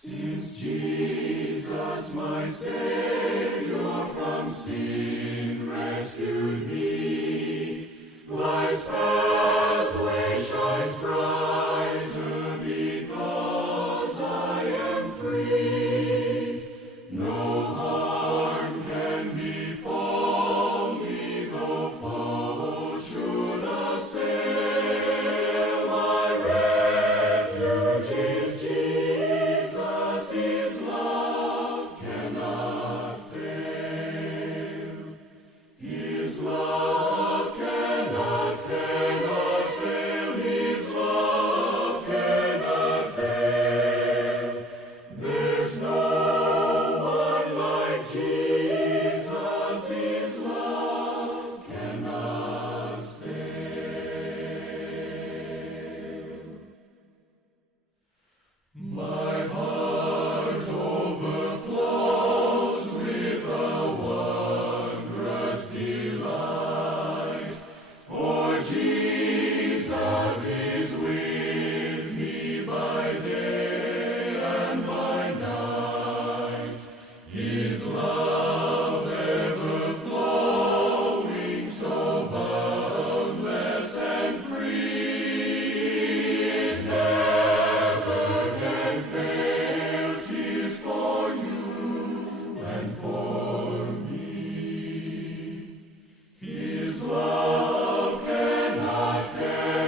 Since Jesus, my Savior, from sin rescued me, life's pathway shines brighter because I am free. No harm can befall me, though foes should assail. My refuge is Jesus, His love cannot fail. His love cannot fail. His love cannot fail. There's no one like Jesus. His love cannot fail. My heart overflows with a wondrous delight, for Jesus is with me by day and by night. His love ever flowing, so boundless and free, it never can fail. 'Tis for you and for me. His love cannot fail.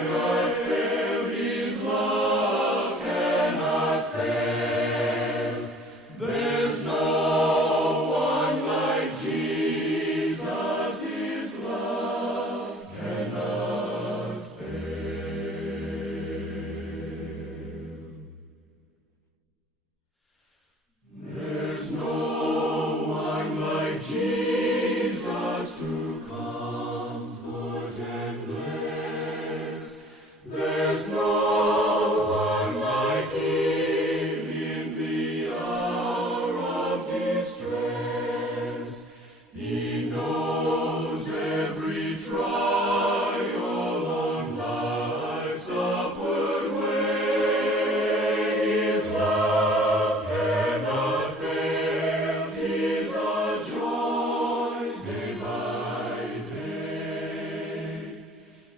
His love cannot fail. There's no one like Jesus. His love cannot fail. There's no one like Jesus to comfort and bless. There's no one like Him in the hour of distress. He knows every trial on life's upward way. His love cannot fail. 'Tis a joy day by day.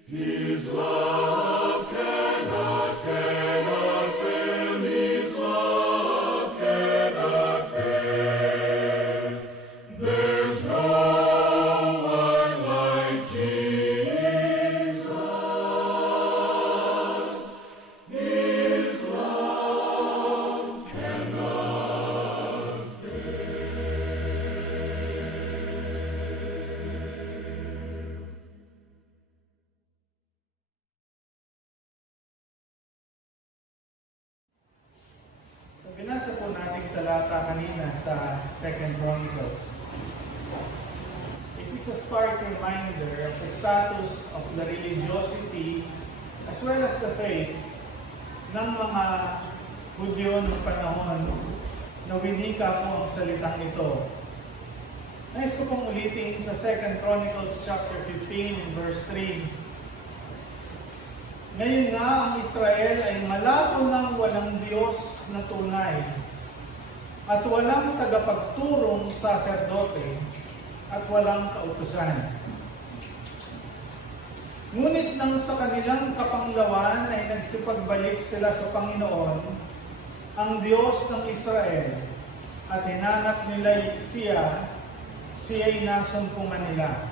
His love cannot fail. His love cannot fail. There's no one like Jesus. His love cannot fail. So binasa po nating talata kanina sa 2 Chronicles. It is a stark reminder of the status of the religiosity as well as the faith ng mga Hudyo noong panahon na winika po ang salitang ito. Nais ko pong ulitin sa 2 Chronicles chapter 15 and verse 3. Ngayon nga ang Israel ay malabo ng walang Diyos na tunay at walang tagapagturong saserdote at walang kautusan. Ngunit nang sa kanilang kapanglawan ay nagsipagbalik sila sa Panginoon, ang Diyos ng Israel, at hinanap nila siya'y nasumpungan nila.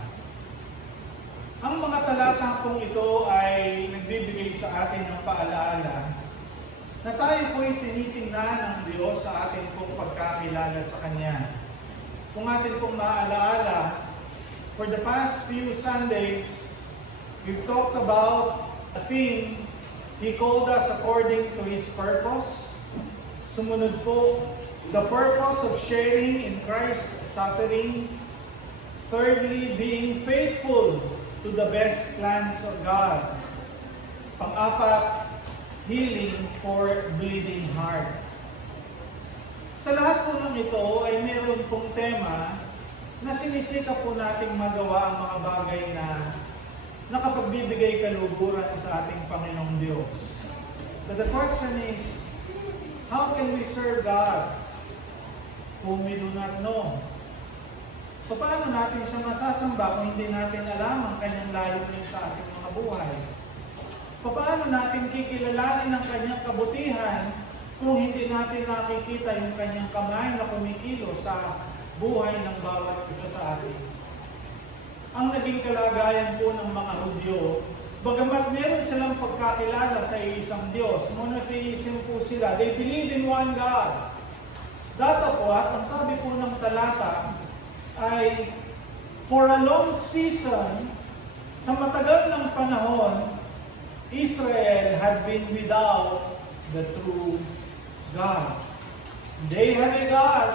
Ang mga talatang pong ito ay nagbibigay sa atin ng paalaala na tayo po'y tinitingnan ng Diyos sa ating pong pagkakilala sa Kanya. Kung atin pong maaalaala, for the past few Sundays, we've talked about a theme, He called us according to His purpose. Sumunod po, the purpose of sharing in Christ's suffering. Thirdly, being faithful to the best plans of God. Pang-apat, healing for bleeding heart. Sa lahat po ng ito ay meron pong tema na sinisikap po nating magawa ang mga bagay na nakapagbibigay kaluguran sa ating Panginoong Diyos. But the question is, How can we serve God whom we do not know? Paano natin siya masasamba kung hindi natin alam ang kanyang layunin sa ating mga buhay? Paano natin kikilalanin ang kanyang kabutihan kung hindi natin nakikita yung kanyang kamay na kumikilo sa buhay ng bawat isa sa atin? Ang naging kalagayan po ng mga Hudyo, bagamat meron silang pagkakilala sa isang Diyos, monotheism po sila, they believe in one God. Datapwat, ang sabi po ng talata ay, for a long season, sa matagal ng panahon, Israel had been without the true God. They had a God.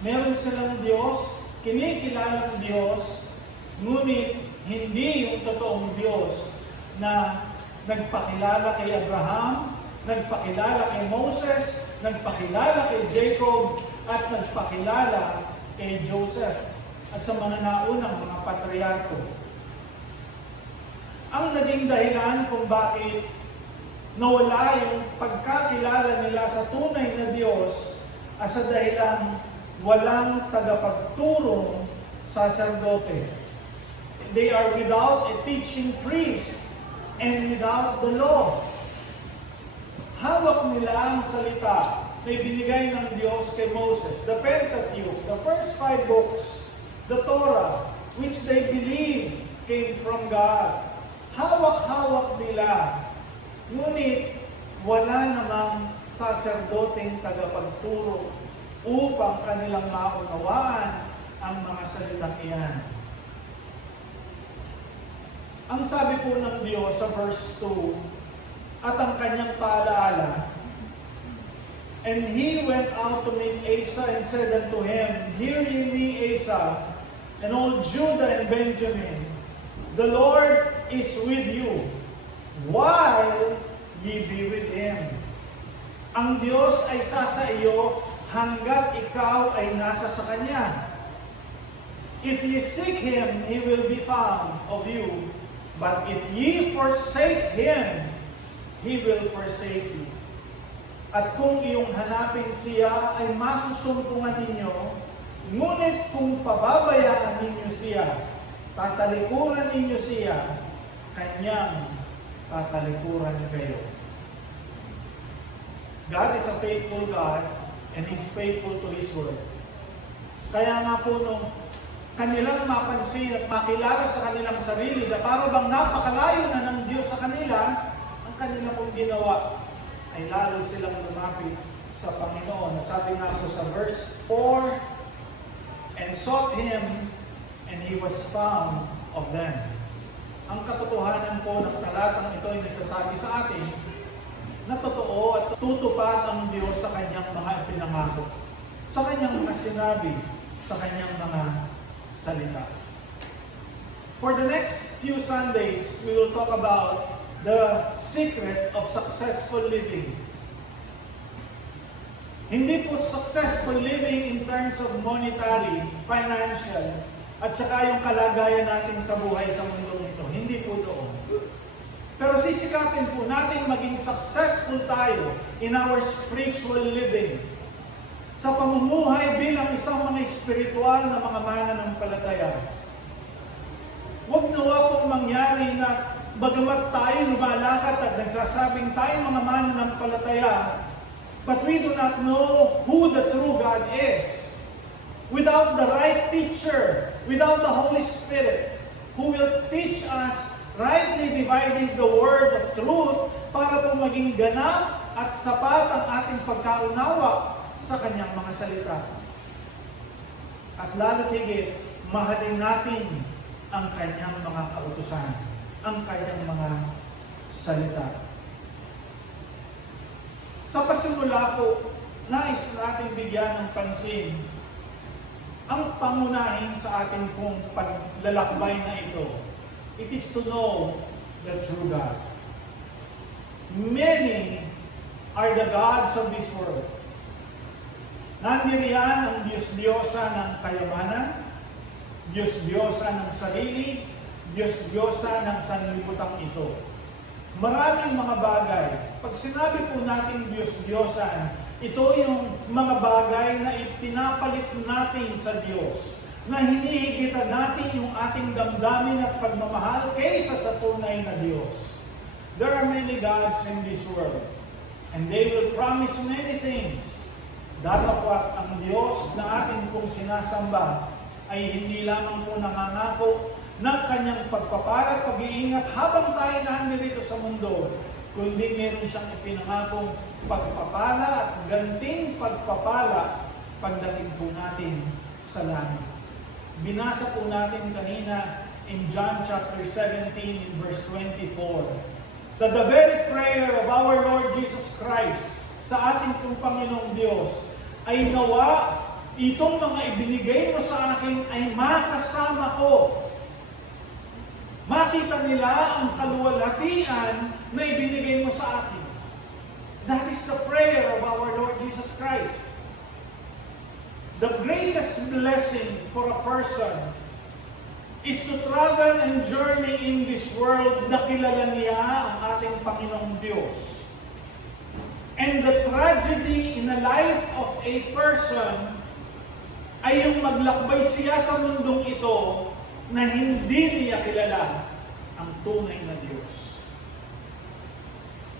Meron silang Diyos, kinikilalang Diyos, ngunit hindi yung totoong Diyos na nagpakilala kay Abraham, nagpakilala kay Moses, nagpakilala kay Jacob, at nagpakilala kay Joseph at sa mga naunang mga patriarko. Ang naging dahilan kung bakit nawala yung pagkakilala nila sa tunay na Diyos as sa dahilan walang tagapagturong saserdote. They are without a teaching priest and without the law. Hawak nila ang salita na ibinigay ng Diyos kay Moses, the Pentateuch, the first 5 books, the Torah, which they believe came from God. Hawak-hawak nila, ngunit wala namang saserdoteng tagapagturo upang kanilang maunawaan ang mga salitang iyan. Ang sabi po ng Diyos sa verse 2, at ang kanyang paalaala, and he went out to meet Asa and said unto him, Hear ye me, Asa, and all Judah and Benjamin, the Lord is with you, while ye be with him. Ang Diyos ay sasa iyo hanggat ikaw ay nasa sa Kanya. If ye seek Him, He will be found of you. But if ye forsake Him, He will forsake you. At kung iyong hanapin siya, ay masusumpungan ninyo, ngunit kung pababayaan ninyo siya, tatalikuran ninyo siya, kanyang tatalikuran kayo. God is a faithful God, and He's faithful to His word. Kaya nga po nung kanilang mapansin at makilala sa kanilang sarili na para bang napakalayo na ng Diyos sa kanila, ang kanila pong ginawa ay lalo silang lumapit sa Panginoon. Nasabi nga po sa verse 4, and sought Him, and He was found of them. Ang katotohanan po ng talatang ito ay nagsasabi sa atin na totoo at tutupad ang Diyos sa Kanyang mga ipinangako, sa Kanyang mga sinabi, sa Kanyang mga salita. For the next few Sundays, we will talk about the secret of successful living. Hindi po successful living in terms of monetary, financial, at saka yung kalagayan natin sa buhay sa mundo ito. Hindi po doon. Pero sisikapin po natin maging successful tayo in our spiritual living. Sa pamumuhay bilang isang mga espiritual na mga mananampalataya. Huwag nawa pong mangyari na bagamat tayo lumalakad at nagsasabing tayo mga mananampalataya, but we do not know who the true God is. Without the right teacher, without the Holy Spirit, who will teach us rightly dividing the word of truth para po maging ganap at sapat ang ating pagkaunawa sa Kanyang mga salita. At lalo't higit, mahalin natin ang Kanyang mga kautusan, ang Kanyang mga salita. Sa pasimula po, nais natin bigyan ng pansin ang pangunahin sa ating pong paglalakbay na ito. It is to know the true God. Many are the gods of this world. Nandiriyan ang Diyos-Diyosa ng kayamanan, Diyos-Diyosa ng sarili, Diyos-Diyosa ng sanlibutan ito. Maraming mga bagay. Pag sinabi po natin Diyos-Diyosan, Ito yung mga bagay na ipinapalit natin sa Diyos, na hinihigitan natin yung ating damdamin at pagmamahal kaysa sa tunay na Diyos. There are many gods in this world, and they will promise many things. Datapwat ang Diyos na ating pong sinasamba ay hindi lamang po nangangako ng kanyang pagpapala at pag-iingat habang tayo narito sa mundo, kundi meron siyang ipinangakong pagpapala at ganting pagpapala pagdating po natin sa langit. Binasa po natin kanina in John chapter 17 in verse 24 that the very prayer of our Lord Jesus Christ sa ating pong Panginoong Diyos ay nawa itong mga ibinigay mo sa akin ay makasama ko. Makita nila ang kaluwalhatian na ibinigay mo sa akin. That is the prayer of our Lord Jesus Christ. The greatest blessing for a person is to travel and journey in this world na kilala niya ang ating Panginoong Diyos. And the tragedy in the life of a person ay yung maglakbay siya sa mundong ito na hindi niya kilala ang tunay na Diyos.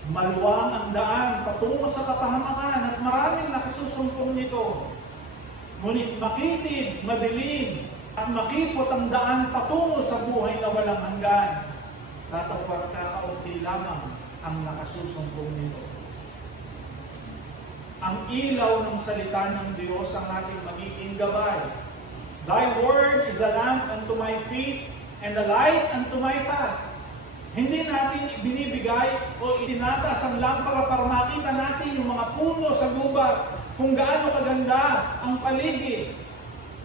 Maluwang ang daan patungo sa kapahamakan at maraming nakasusumpong nito. Ngunit makitid, madilim, at makipot ang daan patungo sa buhay na walang hanggan. Tatapwat kakaunti lamang ang nakasusumpong nito. Ang ilaw ng salita ng Diyos ang ating magiging gabay. Thy word is a lamp unto my feet and a light unto my path. Hindi natin ibinibigay o itinataas ang lampara para makita natin yung mga puno sa gubat, kung gaano kaganda ang paligid.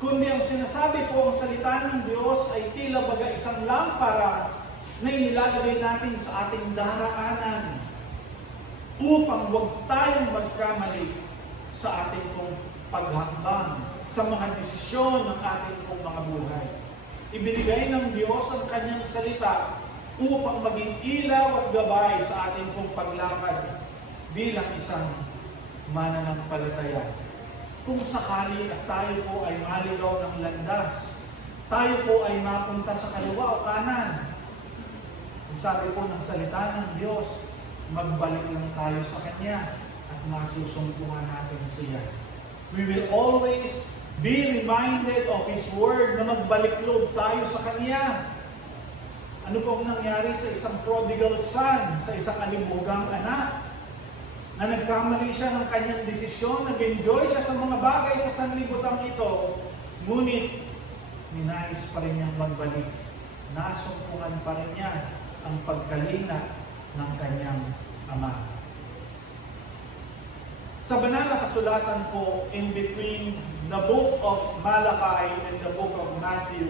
Kundi ang sinasabi po ang salita ng Diyos ay tila baga isang lampara na inilalagay natin sa ating daraanan upang huwag tayong magkamali sa ating pong paghambang sa mga desisyon ng ating pong mga buhay. Ibinigay ng Diyos ang kanyang salita upang maging ilaw at gabay sa ating pong paglakad bilang isang mananampalataya. Kung sakali at tayo po ay maligaw ng landas, tayo po ay mapunta sa kaliwa o kanan. Ang sabi po ng salita ng Diyos, magbalik lang tayo sa Kanya at masusumpungan natin siya. We will always be reminded of His Word na magbalik loob tayo sa Kanya. Ano pong nangyari sa isang prodigal son, sa isang kalimugang anak, na nagkamali siya ng kanyang desisyon, nag-enjoy siya sa mga bagay sa sanlibutan ito, ngunit ninais pa rin niyang magbalik. Nasumpungan pa rin niya ang pagkalina ng kanyang ama. Sa banal na kasulatan po, in between the book of Malachi and the book of Matthew,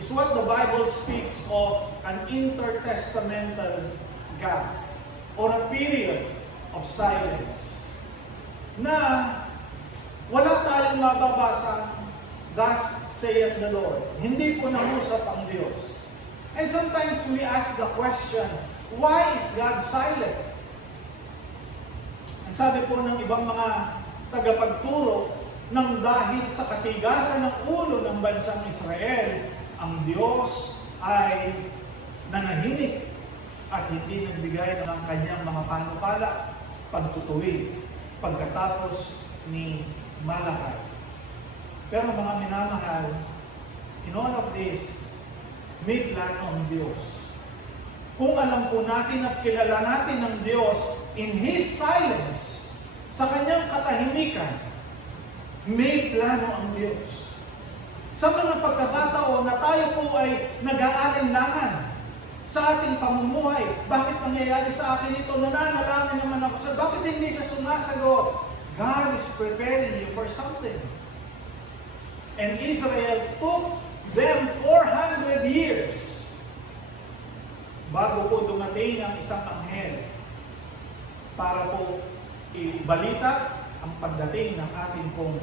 is what the Bible speaks of an intertestamental gap or a period of silence na wala tayong mababasa, thus saith the Lord. Hindi po nangusap ang Diyos. And sometimes we ask the question, why is God silent? Ang sabi po ng ibang mga tagapagturo, nang dahil sa katigasan ng ulo ng bansang Israel, ang Diyos ay nanahimik at hindi nagbigay ng kanyang mga panukala, pagtutuwid, pagkatapos ni Malachi. Pero mga minamahal, in all of this, may plano ang Diyos. Kung alam po natin at kilala natin ang Diyos in His silence, sa kanyang katahimikan, may plano ang Diyos. Sa mga pagkakataon na tayo po ay nag-aalinlangan sa ating pamumuhay, bakit nangyayari sa akin ito? Nananalangin naman ako sa, bakit hindi siya sumasagot? God is preparing you for something. And Israel took them 400 years bago po dumating ang isang anghel para po ibalita ang pagdating ng ating pong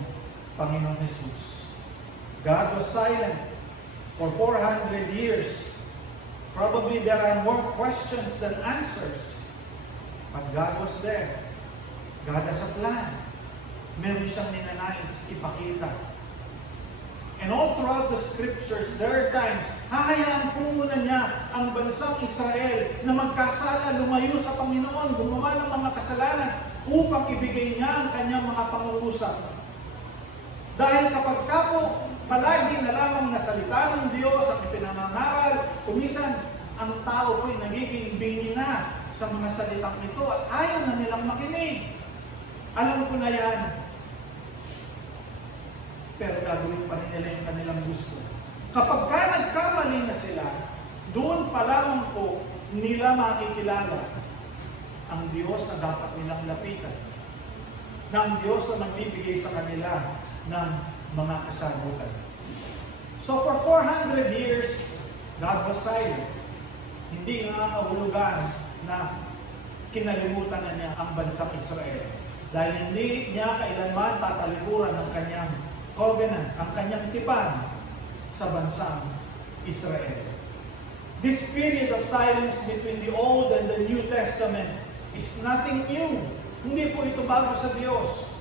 Panginoong Jesus. God was silent for 400 years. Probably there are more questions than answers. But God was there. God has a plan. meron siyang ninanais ipakita. And all throughout the scriptures, there are times, hahayaan po muna niya ang bansang Israel na magkasala, lumayo sa Panginoon, gumawa ng mga kasalanan upang ibigay niya ang kanyang mga pangungusap. Dahil kapag ka po, palagi na lamang nasalita ng Diyos ang ipinangangaral, kumisan, ang tao po'y nagiging bingi na sa mga salitang ito at ayaw na nilang makinig. Alam ko na yan. Pero gagawin pa rin nila yung kanilang gusto. Kapag ka nagkamali na sila, doon pa lamang po nila makikilala ang Diyos na dapat nilang lapitan. Na ang Diyos na magbibigay sa kanila ng mga kasagutan. So for 400 years, God was silent. Hindi nga kahulugan na kinalimutan na niya ang bansang Israel. Dahil hindi niya kailanman tatalikuran ng kanyang covenant, ang kanyang tipan sa bansang Israel. This period of silence between the Old and the New Testament is nothing new. Hindi po ito bago sa Diyos.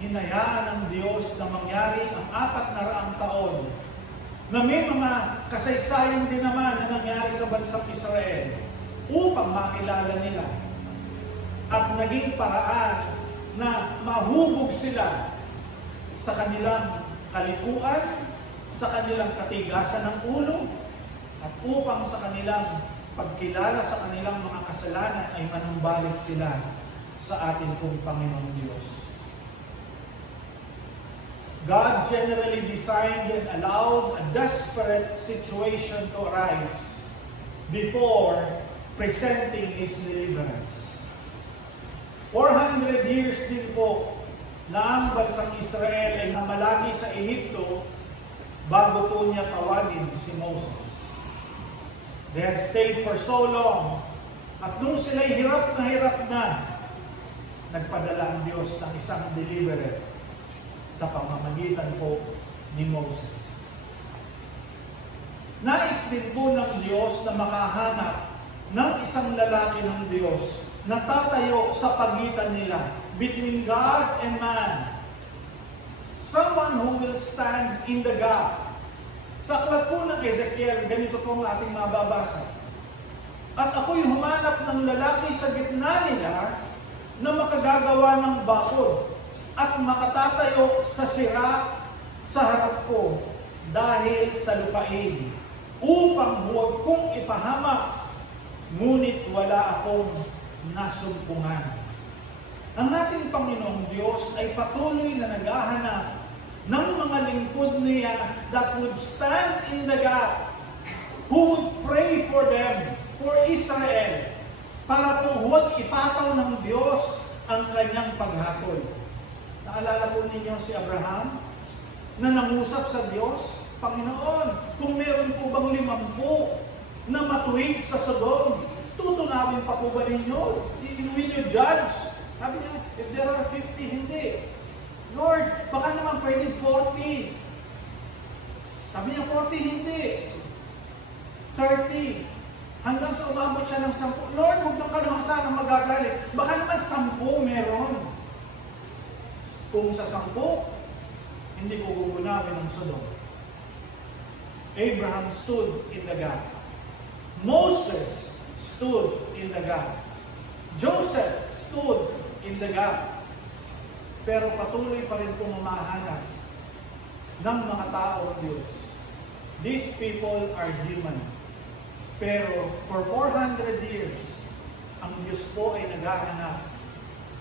Hinayaan ng Diyos na mangyari ang 400 taon na may mga kasaysayan din naman na nangyari sa bansang Israel upang makilala nila at naging paraan na mahubog sila sa kanilang kalikuan, sa kanilang katigasan ng ulo, at upang sa kanilang pagkilala sa kanilang mga kasalanan ay manumbalik sila sa ating pong Panginoong Diyos. God generally designed and allowed a desperate situation to arise before presenting His deliverance. 400 years din po na ang bansang Israel ay namalagi sa Ehipto bago po niya tawagin si Moses. They had stayed for so long at nung sila'y hirap na, nagpadala ang Diyos ng isang deliverer sa pamamagitan po ni Moses. Nais din po ng Diyos na makahanap ng isang lalaki ng Diyos na tatayo sa pagitan nila between God and man. Someone who will stand in the gap. Sa aklat po ng Ezekiel, ganito po ang ating mababasa. At ako'y humanap ng lalaki sa gitna nila na makagagawa ng bakod at makatatayo sa sira sa harap ko dahil sa lupain upang huwag kong ipahamak, ngunit wala akong nasumpungan. Ang ating Panginoong Diyos ay patuloy na naghahanap ng mga lingkod niya that would stand in the gap, who would pray for them, for Israel, para po huwag ipataw ng Diyos ang kanyang paghatol. Naalala po ninyo si Abraham na nangusap sa Diyos, Panginoon, kung meron po bang 50 na matuwid sa Sodom, tutunawin pa po ba ninyo? Will you judge? Sabi niya, if there are 50, hindi. Lord, baka naman pwedeng 40. Sabi niya, 40, hindi. 30. Hanggang sa umabot siya ng 10. Lord, huwag ka naman sana magagalit. Baka naman 10 meron. Kung sa 10, hindi ko gugunawin ang Sodom. Abraham stood in the gap. Moses stood in the gap. Joseph stood in the gap. Pero patuloy pa rin pong humahanap ng mga tao ng Diyos. These people are human. Pero for 400 years, ang Diyos po ay naghahanap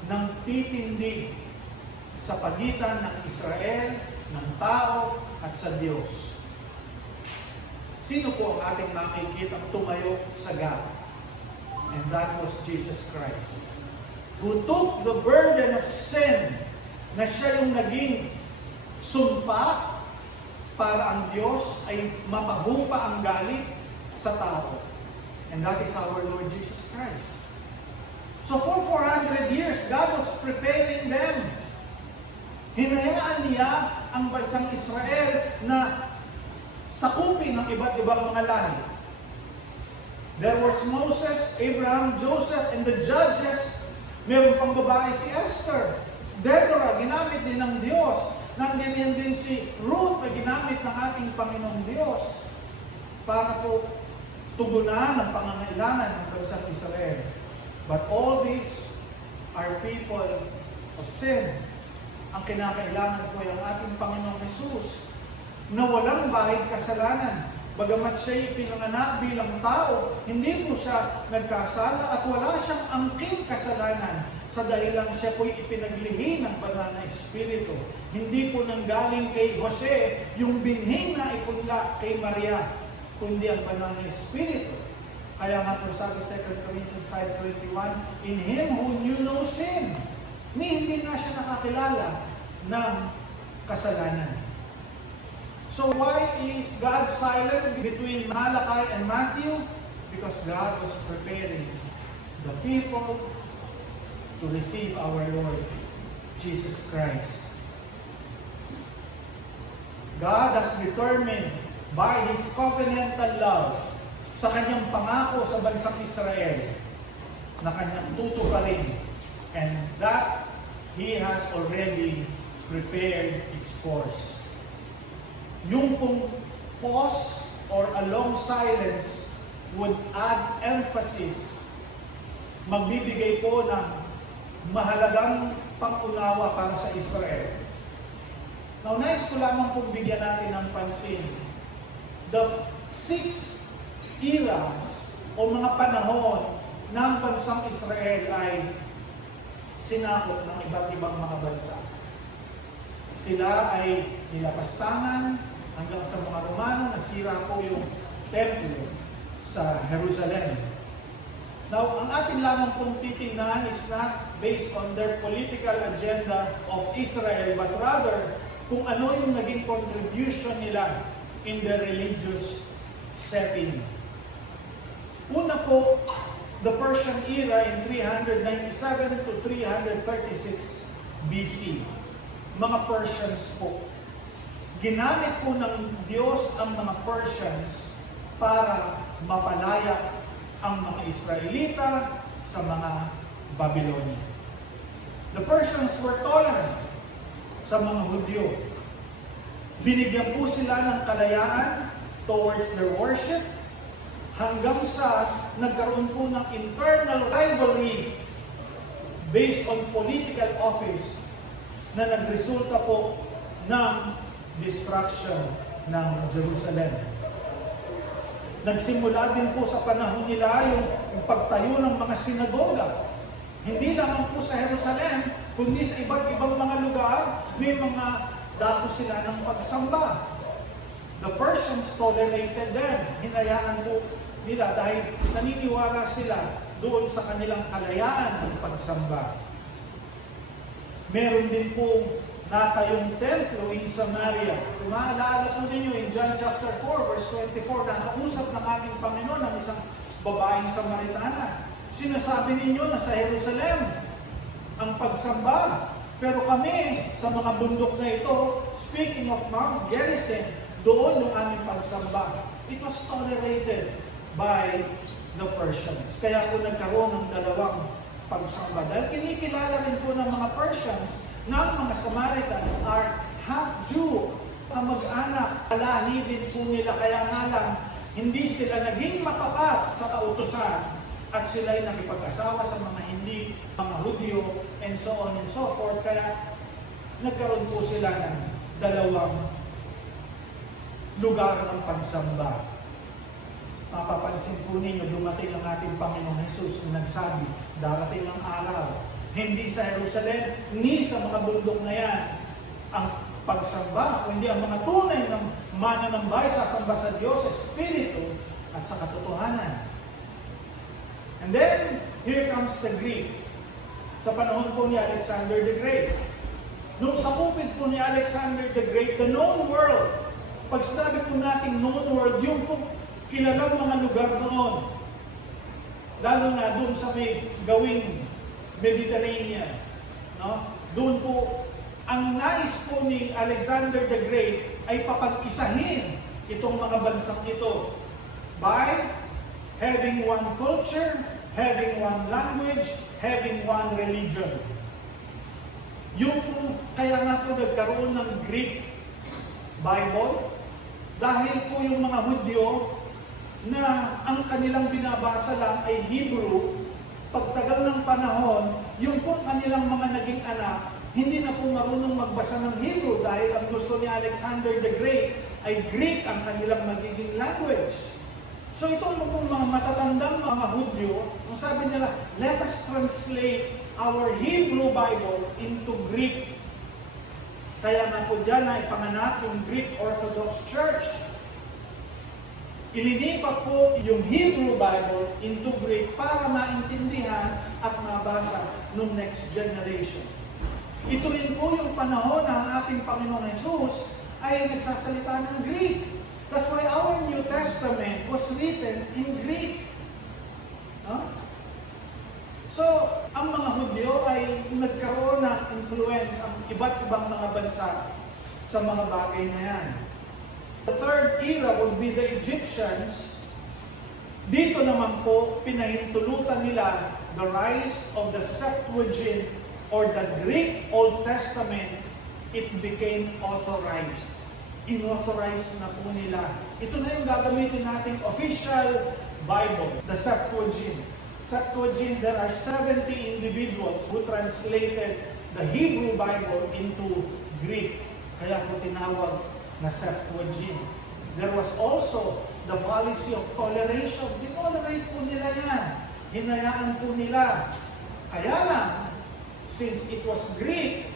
ng titindig sa pagitan ng Israel, ng tao, at sa Diyos. Sino po ang ating makikitang tumayo sa gap? And that was Jesus Christ, who took the burden of sin, na siya yung naging sumpa para ang Diyos ay mapahupa ang galit sa tao. And that is our Lord Jesus Christ. So for 400 years, God was preparing them. Hinayaan niya ang bansang Israel na sakupin ang iba't ibang mga lahi. There was Moses, Abraham, Joseph, and the judges. Meron pang babae si Esther. Deborah, ginamit din ng Diyos. Nandiyan din si Ruth na ginamit ng ating Panginoong Diyos para po tugunan ang pangangailangan ng bansang Israel. But all these are people of sin. Ang kinakailangan po ay ang ating Panginoong Jesus na walang bahid kasalanan. Bagamat siya'y pinanganak bilang tao, hindi po siya nagkasala at wala siyang angking kasalanan sa dahilang siya po'y ipinaglihi ng banal na Espiritu. Hindi po nanggaling kay Jose yung binhing na ipunla kay Maria, kundi ang banal na Espiritu. Kaya nga po sabi 2 Corinthians 5:21, in Him who knew no sin, hindi nga siya nakakilala ng kasalanan. So why is God silent between Malachi and Matthew? Because God was preparing the people to receive our Lord Jesus Christ. God has determined by His covenantal love sa kanyang pangako sa bansang Israel na kanyang tutuparin, and that He has already prepared its course. Yung pong pause or a long silence would add emphasis, magbibigay po ng mahalagang pangunawa para sa Israel. Now, nais ko lamang pong bigyan natin ng pansin. The 6 eras o mga panahon ng bansang Israel ay sinakop ng iba't ibang mga bansa. Sila ay nilapastangan hanggang sa mga Romano, nasira po yung templo sa Jerusalem. Now, ang atin lamang pong titingnan is not based on their political agenda of Israel, but rather kung ano yung naging contribution nila in the religious setting. Una po, the Persian era in 397 to 336 BC. Mga Persians po. Ginamit po ng Diyos ang mga Persians para mapalaya ang mga Israelita sa mga Babylonia. The Persians were tolerant sa mga Hudyo. Binigyan po sila ng kalayaan towards their worship hanggang sa nagkaroon po ng internal rivalry based on political office na nagresulta po ng destruction ng Jerusalem. Nagsimula din po sa panahon nila yung pagtayo ng mga sinagoga. Hindi lamang po sa Jerusalem, kundi sa iba't ibang mga lugar, may mga dako sila ng pagsamba. The Persians tolerated them. Hinayaan po nila dahil naniniwala sila doon sa kanilang kalayaan ng pagsamba. Meron din po natayong templo in Samaria. Kung maalala po ninyo in John chapter 4 verse 24, nakausap ng ating Panginoon ng isang babaeng Samaritana. Sinasabi ninyo na sa Jerusalem ang pagsamba, pero kami sa mga bundok na ito, speaking of Mount Gerizim, doon yung aming pagsamba. It was tolerated by the Persians. Kaya po nagkaroon ng dalawang pagsamba. Dahil kinikilala rin po ng mga Persians ng mga Samaritans are half-Jew, mag-anak, alahi din po nila, kaya nga lang, hindi sila naging matapat sa kautusan at sila ay nakipag-asawa sa mga hindi, mga Hudyo, and so on and so forth. Kaya nagkaroon po sila ng dalawang lugar ng pagsamba. Mapapansin po ninyo, dumating ang ating Panginoong Jesus na nagsabi, darating ang araw, hindi sa Jerusalem, ni sa mga bundok na yan, ang pagsamba, kundi ang mga tunay ng mananambay sasamba sa Diyos, sa Espiritu, at sa katotohanan. And then, here comes the Greek. Sa panahon po ni Alexander the Great. Nung sakupit po ni Alexander the Great, the known world, pag sinabi po natin known world, yung po kilalang mga lugar noon, lalo na doon sa may gawing Mediterranean, no? Doon po, ang nais po ni Alexander the Great ay papag-isahin itong mga bansang ito by having one culture, having one language, having one religion. Kaya nga po nagkaroon ng Greek Bible, dahil po yung mga Hudyo na ang kanilang binabasa lang ay Hebrew, pagtagal ng panahon, yung pong kanilang mga naging anak, hindi na po marunong magbasa ng Hebrew dahil ang gusto ni Alexander the Great ay Greek ang kanilang magiging language. So itong mga matatandang mga Hudyo, ang sabi nila, let us translate our Hebrew Bible into Greek. Kaya nga po dyan ay panganak yung Greek Orthodox Church. Ilinipat po yung Hebrew Bible into Greek para maintindihan at mabasa ng next generation. Ito rin po yung panahon ng ating Panginoon Jesus ay nagsasalita ng Greek. That's why our New Testament was written in Greek. Huh? So, ang mga Hudyo ay nagkaroon ng influence ang iba't ibang mga bansa sa mga bagay na yan. The third era would be the Egyptians. Dito naman po, pinahintulutan nila the rise of the Septuagint or the Greek Old Testament. It became authorized. Inauthorize na po nila. Ito na yung gagamitin nating official Bible, the Septuagint. Septuagint, there are 70 individuals who translated the Hebrew Bible into Greek. Kaya po tinawag na Septuagint. There was also the policy of toleration. Ditolerate po nila yan. Hinayaan po nila. Kaya lang, since it was Greek,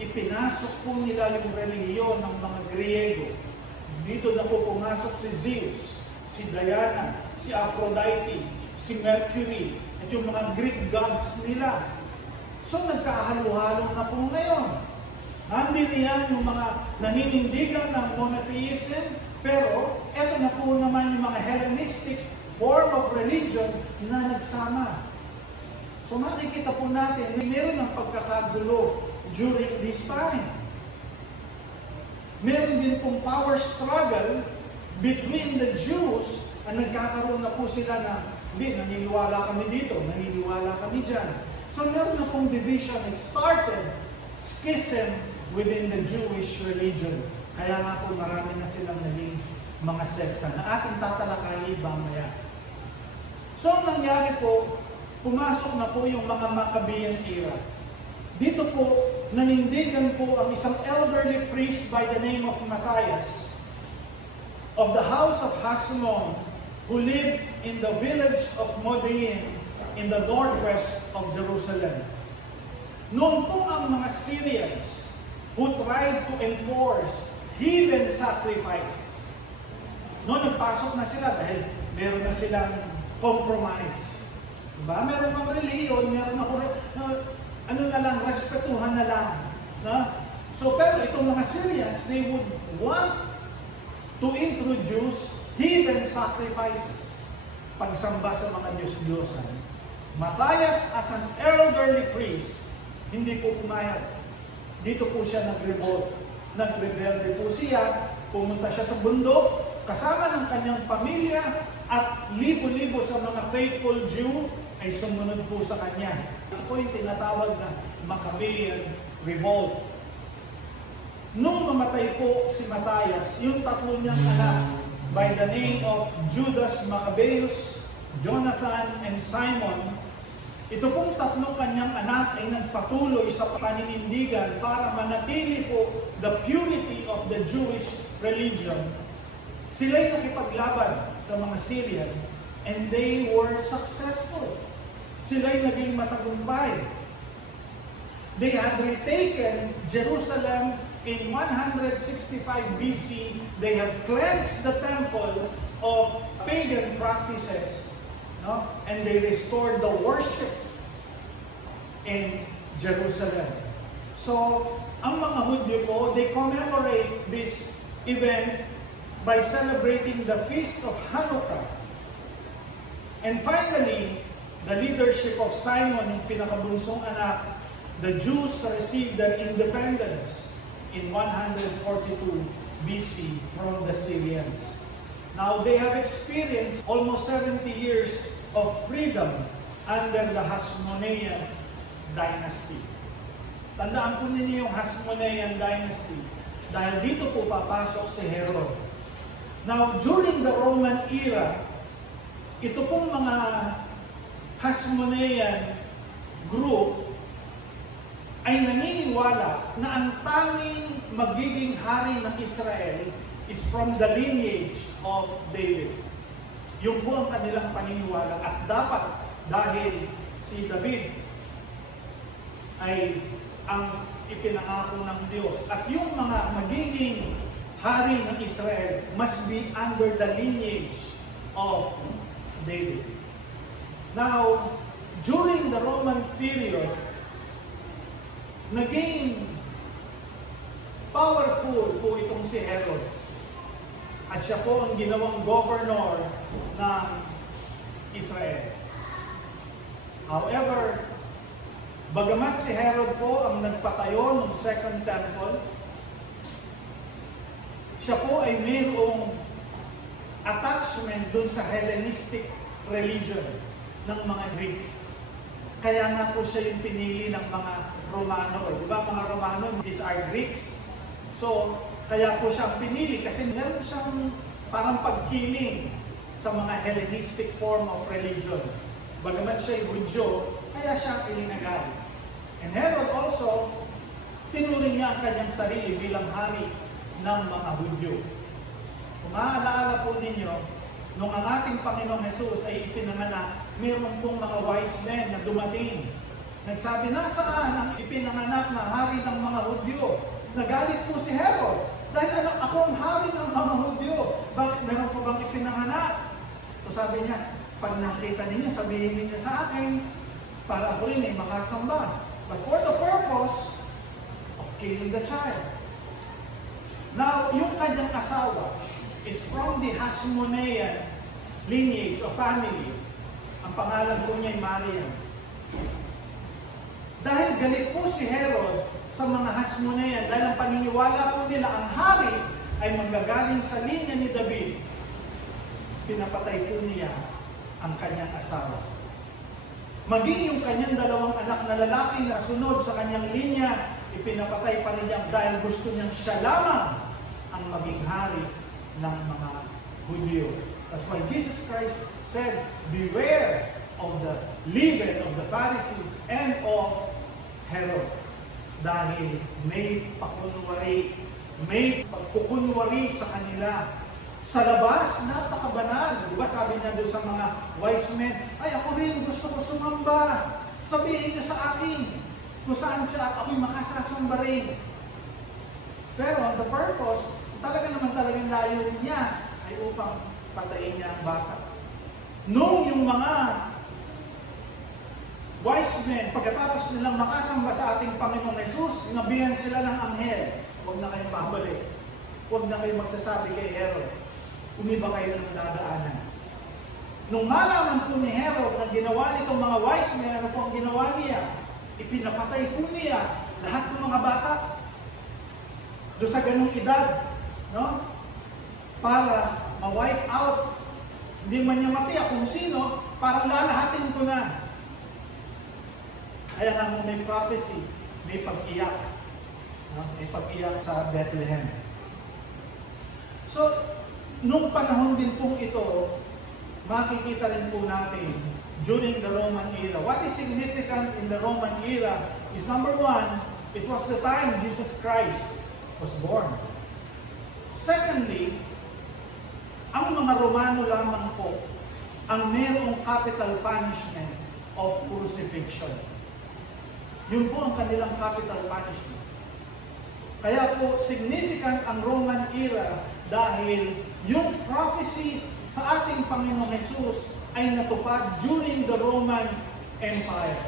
ipinasok po nila yung relihiyon ng mga Griego. Dito na po pumasok si Zeus, si Diana, si Aphrodite, si Mercury, at yung mga Greek gods nila. So nagkahalo-halo na po ngayon. Nandiyan yung mga naninindigan ng monotheism, pero eto na po naman yung mga Hellenistic form of religion na nagsama. So makikita po natin, meron ng pagkakagulo during this time. Meron din pong power struggle between the Jews, at nagkakaroon na po sila na hindi, naniniwala kami dito, naniniwala kami dyan. So meron na pong division. It started schism within the Jewish religion. Kaya nga po marami na silang naging mga sekta na ating tatalakayin mamaya. So nangyari po, pumasok na po yung mga Maccabean era. Dito po, nanindigan po ang isang elderly priest by the name of Matthias of the house of Hasmon, who lived in the village of Modein in the northwest of Jerusalem. Noon po ang mga Syrians who tried to enforce heathen sacrifices. Noon nagpasok na sila dahil meron na silang compromise. Diba? Meron kang reliyon, meron ako, respetuhan na lang. No? So, pero itong mga Syrians, they would want to introduce heathen sacrifices, pagsamba sa mga Diyos-Diyosan. Matthias, as an elderly priest, hindi po pumayag. Dito po siya nag-revolt. Nag-rebelde po siya, pumunta siya sa bundok, kasama ng kanyang pamilya, at libo-libo sa mga faithful Jew ay sumunod po sa kanya. Ito po yung tinatawag na Maccabean Revolt. Nung mamatay po si Matthias, yung tatlo niyang anak, by the name of Judas Maccabeus, Jonathan, and Simon, ito pong tatlong kanyang anak ay nagpatuloy sa paninindigan para manatili po the purity of the Jewish religion. Sila'y nakipaglaban sa mga Syrian, and they were successful. Sila'y naging matagumpay. They had retaken Jerusalem in 165 BC. They have cleansed the temple of pagan practices, no? And they restored the worship in Jerusalem. So, ang mga Hudyo po, they commemorate this event by celebrating the Feast of Hanukkah. And finally, the leadership of Simon, yung pinakabunsong anak, the Jews received their independence in 142 BC from the Syrians. Now, they have experienced almost 70 years of freedom under the Hasmonean dynasty. Tandaan po ninyo yung Hasmonean dynasty. Dahil dito po papasok si Herod. Now, during the Roman era, ito pong mga Hasmonean group ay naniniwala na ang tanging magiging hari ng Israel is from the lineage of David. Yung po ang kanilang paniniwala. At dapat, dahil si David ay ang ipinangako ng Diyos. At yung mga magiging hari ng Israel must be under the lineage of David. Now, during the Roman period, naging powerful po itong si Herod. At siya po ang ginawang governor ng Israel. However, bagamat si Herod po ang nagpatayo ng Second Temple, siya po ay mayroong attachment dun sa Hellenistic religion ng mga Greeks. Kaya nga po siya yung pinili ng mga Romano. Di ba mga Romano, these are Greeks. So, kaya po siya pinili kasi meron siyang parang pagkiling sa mga Hellenistic form of religion. Bagamat siya ay Hudyo, kaya siya ilinagay. And Herod also, tinuring niya ang kanyang sarili bilang hari ng mga Hudyo. Kung maalaala po ninyo, nung ang ating Panginoong Jesus ay ipinanganak, meron pong mga wise men na dumating. Nagsabi, nasaan ang ipinanganak na hari ng mga Hudyo? Nagalit po si Herod. Dahil ako ang hari ng mga Hudyo. Bakit meron po bang ipinanganak? So sabi niya, pag nakita ninyo, sabihin ninyo sa akin, para ako rin ay makasamba. But for the purpose of killing the child. Now, yung kanyang asawa is from the Hasmonean lineage o family. Ang pangalan po niya ay Maria. Dahil galit po si Herod sa mga Hasmonean, dahil ang paniniwala po nila ang hari ay manggagaling sa linya ni David, pinapatay po niya ang kanyang asawa. Maging yung kanyang dalawang anak na lalaki na sunod sa kanyang linya, ipinapatay pa rin niya dahil gusto niyang siya lamang ang maging hari ng mga Hudyo. That's why Jesus Christ said, beware of the leaven of the Pharisees and of Herod. Dahil may pakunwari, may pagkukunwari sa kanila. Sa labas, napakabanal. Diba sabi niya doon sa mga wise men, ay ako rin gusto ko sumamba. Sabihin niyo sa akin kung saan siya at ako'y makasasamba rin. Pero the purpose, talagang layunin niya ay upang patayin niya ang bata. Nung yung mga wise men, pagkatapos nilang makasamba sa ating Panginoong Jesus, sinabihan sila ng anghel, huwag na kayong babalik. Huwag na kayong magsasabi kay Herod. Umiba kayo ng dadaanan. Nung malaman po ni Herod na ginawa nitong mga wise men, ano po ang ginawa niya? Ipinapatay po niya lahat ng mga bata. Doon sa ganung edad, no? Para ma-wipe out. Hindi man niya matiyak kung sino, parang lalahatin ko na. Kaya nga may prophecy, may pag-iyak. No? May pag-iyak sa Bethlehem. So, nung panahon din pong ito, makikita rin po natin during the Roman era. What is significant in the Roman era is number one, it was the time Jesus Christ was born. Secondly, ang mga Romano lamang po ang mayroong capital punishment of crucifixion. Yun po ang kanilang capital punishment. Kaya po, significant ang Roman era dahil yung prophecy sa ating Panginoong Jesus ay natupad during the Roman Empire.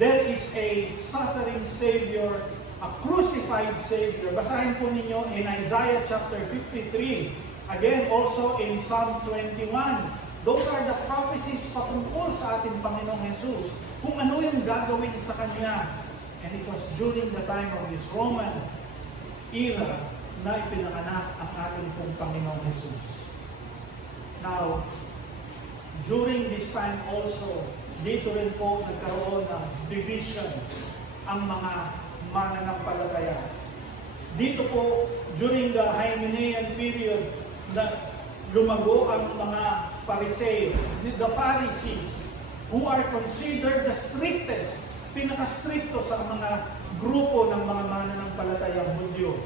There is a suffering Savior, a crucified Savior. Basahin po ninyo in Isaiah chapter 53. Again, also in Psalm 21. Those are the prophecies patungkol sa ating Panginoong Jesus. Kung ano yung gagawin sa Kanya. And it was during the time of this Roman era na ipinanganak ang ating pong Panginoong Jesus. Now, during this time also, dito rin po nagkaroon ng division ang mga mananampalataya. Dito po, during the Hymenaean period, na lumago ang mga Pariseo, the Pharisees, who are considered the strictest, pinaka-stricto sa mga grupo ng mga mananampalatayang Hudyo.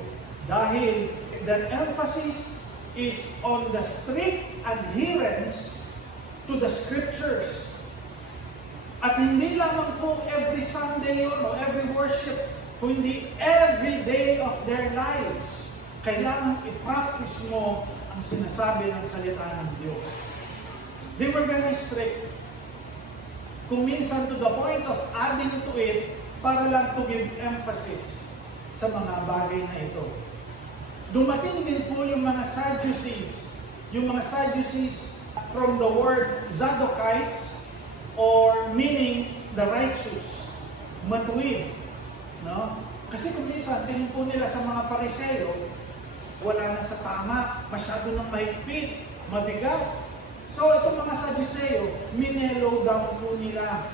Dahil the emphasis is on the strict adherence to the scriptures. At hindi lamang po every Sunday yun o every worship, kundi every day of their lives. Kailangan i-practice mo ang sinasabi ng salita ng Diyos. They were very strict. Kung minsan to the point of adding to it para lang to give emphasis sa mga bagay na ito. Dumating din po yung mga Sadducees. Yung mga Sadducees from the word Zadokites, or meaning the righteous, matuwid. No? Kasi kung minsan, tingin po nila sa mga Pariseo, wala na sa tama, masyado nang mahigpit, mabigat. So itong mga Sadduceo, minellow down po nila.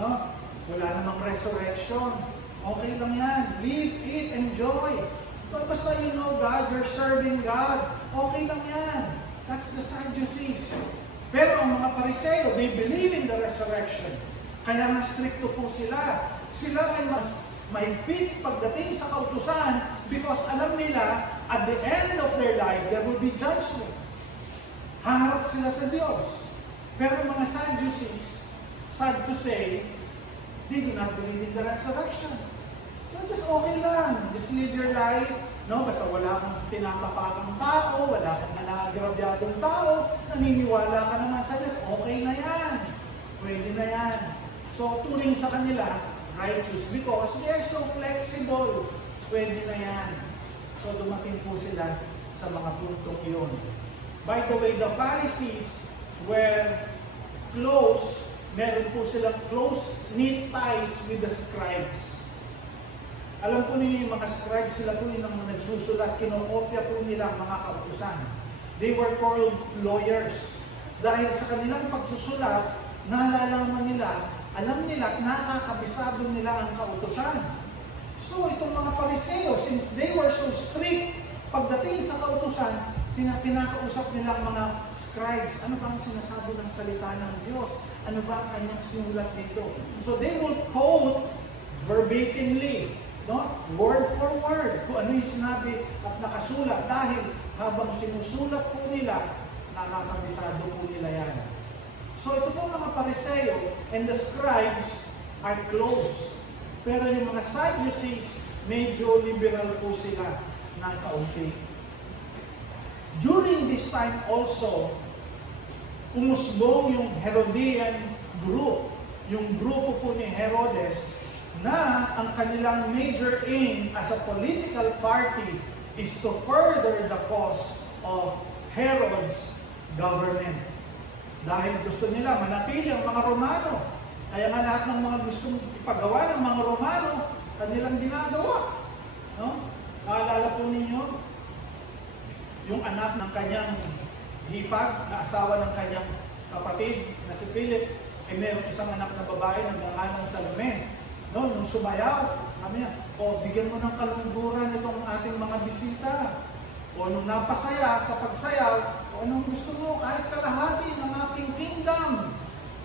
No? Wala namang resurrection. Okay lang yan. Live, eat, enjoy. But basta you know God, you're serving God. Okay lang yan. That's the Sadducees. Pero ang mga Pariseo, they believe in the resurrection. Kaya mas stricto po sila. Sila ay mas mahigpit pagdating sa kautusan because alam nila at the end of their life, there will be judgment. Haharap sila sa Diyos. Pero mga Sadducees, sad to say, they do not believe in the resurrection. So just okay lang. Just live your life. No? Basta wala kang tinatapakang tao, wala kang nanagrabyadong tao, naniniwala ka naman sa Diyos, okay na yan. Pwede na yan. So turing sa kanila, righteous because they are so flexible. Pwede na yan. So dumating po sila sa mga puntong iyon. By the way, the Pharisees were close, meron po silang close-knit ties with the scribes. Alam po ninyo yung mga scribes, sila po yung nagsusulat, kinokopya po nila ang mga kautusan. They were called lawyers. Dahil sa kanilang pagsusulat, naalalaman nila, alam nila at nakakabisado nila ang kautusan. So itong mga Pariseo, since they were so strict, pagdating sa kautusan, pinakausap nilang mga scribes, ano ba ang sinasabi ng salita ng Diyos? Ano ba ang kanyang sinulat dito? So they will quote verbatimly, no? Word for word, kung ano yung sinabi at nakasulat. Dahil habang sinusulat po nila, nakakabisado po nila yan. So ito po mga Pariseo and the scribes are close. Pero yung mga Sadducees, medyo liberal po sila ng kaunti. During this time also, umusbong yung Herodian group, yung grupo po ni Herodes, na ang kanilang major aim as a political party is to further the cause of Herod's government. Dahil gusto nila manatili ang mga Romano. Kaya nga lahat ng mga gustong ipagawa ng mga Romano, kanilang ginagawa. No? Naalala po ninyo, yung anak ng kanyang hipag, na asawa ng kanyang kapatid na si Philip, ay mayroong isang anak na babae na nangangalang Salome. No, nung sumayaw, kami, bigyan mo ng kalungguran itong ating mga bisita. O nung napasaya sa pagsayaw, anong gusto mo, kahit kalahati ng aking kingdom,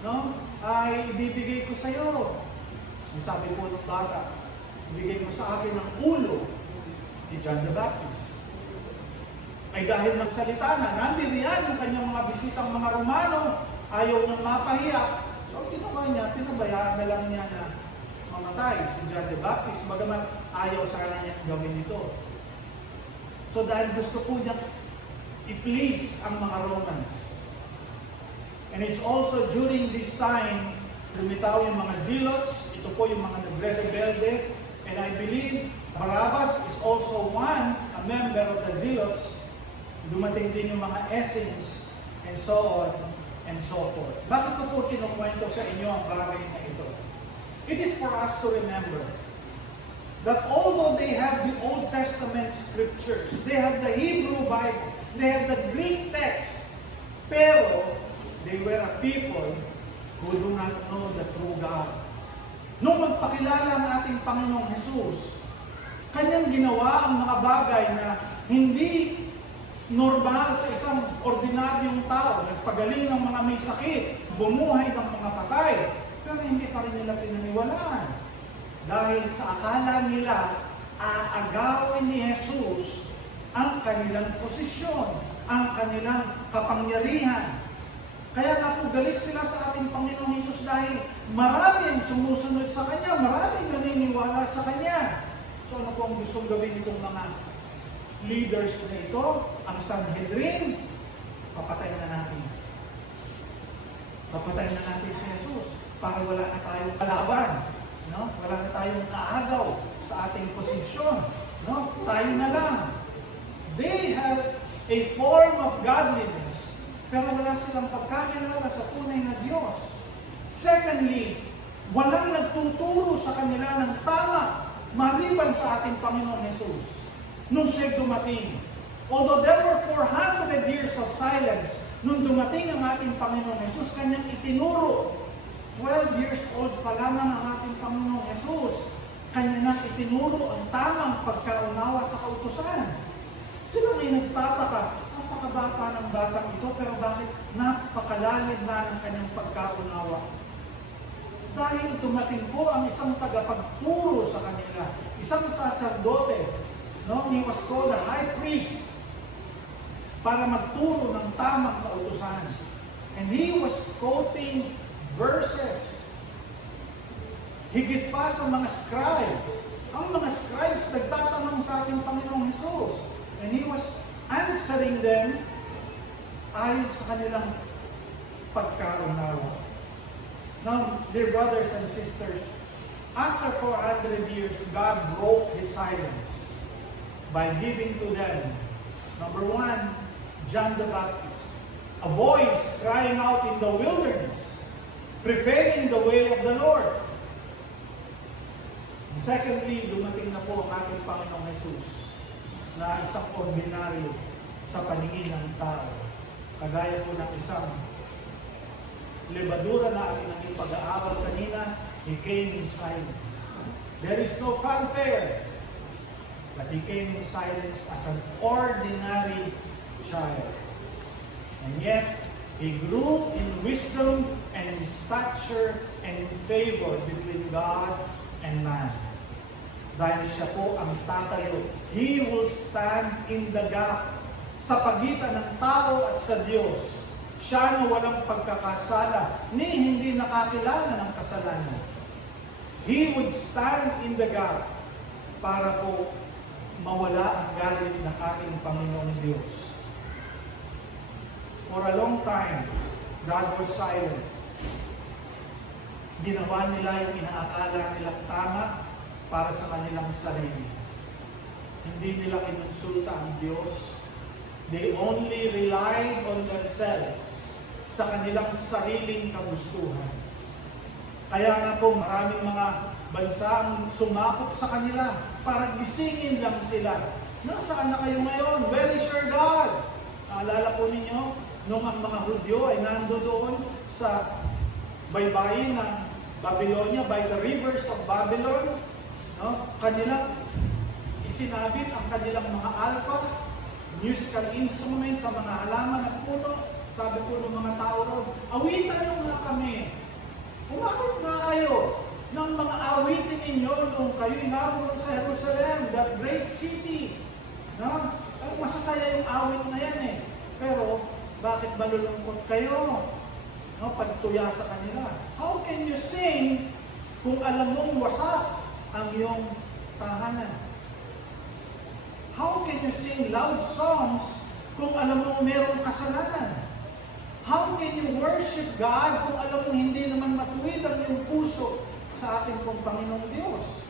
no, ay ibibigay ko sa iyo. Yung sabi po ng bata, ibigay mo sa akin ang ulo ni John the Baptist. Ay dahil nagsalita na, nandiriyan yung kanyang mga bisitang mga Romano, ayaw niyang mapahiya. So ginawa niya, pinabayaan na lang niya na mamatay si John the Baptist, bagamat ayaw sa kanya gawin ito. So dahil gusto po niya i-please ang mga Romans. And it's also during this time, lumitaw yung mga zealots, ito po yung mga nagre-rebelde, and I believe Barabbas is also a member of the zealots. Dumating din yung mga Essenes, and so on, and so forth. Bakit ko po kinukwento sa inyo ang bagay na ito? It is for us to remember that although they have the Old Testament scriptures, they have the Hebrew Bible, they have the Greek text, pero they were a people who do not know the true God. Nung magpakilala ang ating Panginoong Hesus, Kanyang ginawa ang mga bagay na hindi normal sa isang ordinaryong tao. Nagpagaling ng mga may sakit, bumuhay ng mga patay, pero hindi pa rin nila pinaniwalaan. Dahil sa akala nila, aagawin ni Jesus ang kanilang posisyon, ang kanilang kapangyarihan. Kaya nga po galit sila sa ating Panginoong Hesus dahil marami ang sumusunod sa Kanya, maraming naniniwala sa Kanya. So ano po ang gustong gawin itong mga leaders na ito? Ang Sanhedrin, papatay na natin. Papatay na natin si Jesus para wala na tayong kalaban. No? Wala na tayong kaagaw sa ating posisyon. No? Tayo na lang. They have a form of godliness, pero wala silang pagkakilala sa tunay na Diyos. Secondly, walang nagtuturo sa kanila ng tama maliban sa ating Panginoon Jesus. Nung siya dumating, although there were 400 years of silence, nung dumating ang ating Panginoon Jesus, Kanyang itinuro. 12 years old pa lamang ang ating Panginoong Jesus. Kanya nang itinuro ang tamang pagkaunawa sa kautusan. Sila may nagtataka, napakabata ng batang ito, pero bakit napakalalim na ng kanyang pagkaunawa? Dahil dumating po ang isang tagapagturo sa kanila, isang saserdote, no? He was called a high priest, para magturo ng tamang kautusan. And he was quoting verses. Higit pa sa mga scribes. Ang mga scribes nagtatanong sa ating Panginoong Hesus. And He was answering them ayon sa kanilang pagkaunawa. Now, dear brothers and sisters, after 400 years, God broke His silence by giving to them, number one, John the Baptist, a voice crying out in the wilderness, preparing the way of the Lord. Secondly, dumating na po ang ating Panginoong Jesus na isang ordinaryo sa paningin ng tao. Kagaya po ng isang lebadura na ating naging pag-aaral kanina, He came in silence. There is no fanfare, but He came in silence as an ordinary child. And yet, He grew in wisdom and in stature and in favor between God and man. Dahil siya po ang tatayo. He will stand in the gap sa pagitan ng tao at sa Diyos. Siya na walang pagkakasala, ni hindi nakakilala ng kasalanan. He would stand in the gap para po mawala ang galit ng ating Panginoong Diyos. For a long time, God was silent. Ginawa nila yung inaakala nilang tama para sa kanilang sarili. Hindi nila kinonsulta ang Diyos. They only relied on themselves sa kanilang sariling kagustuhan. Kaya nga po maraming mga bansa ang sumakop sa kanila para gisingin lang sila. Nasaan na kayo ngayon? Where is your God? Naalala po ninyo, nung ang mga Hudyo ay nando doon sa baybayin ng Babylonia, by the rivers of Babylon, no? Kanilang isinabit ang kanilang mga alpa, musical instruments sa mga halaman at puno. Sabi po ng mga tao ron, awitan niyo nga kami. Umakit nga kayo ng mga awitin ninyo nung kayo'y naroon sa Jerusalem, that great city. No? Ang masasaya yung awit na yan eh. Pero, bakit malulungkot kayo? No? Pagtuya sa kanila. How can you sing kung alam mong wasak ang iyong tahanan? How can you sing loud songs kung alam mong mayroong kasalanan? How can you worship God kung alam mong hindi naman matuwid ang iyong puso sa ating pong Panginoong Diyos?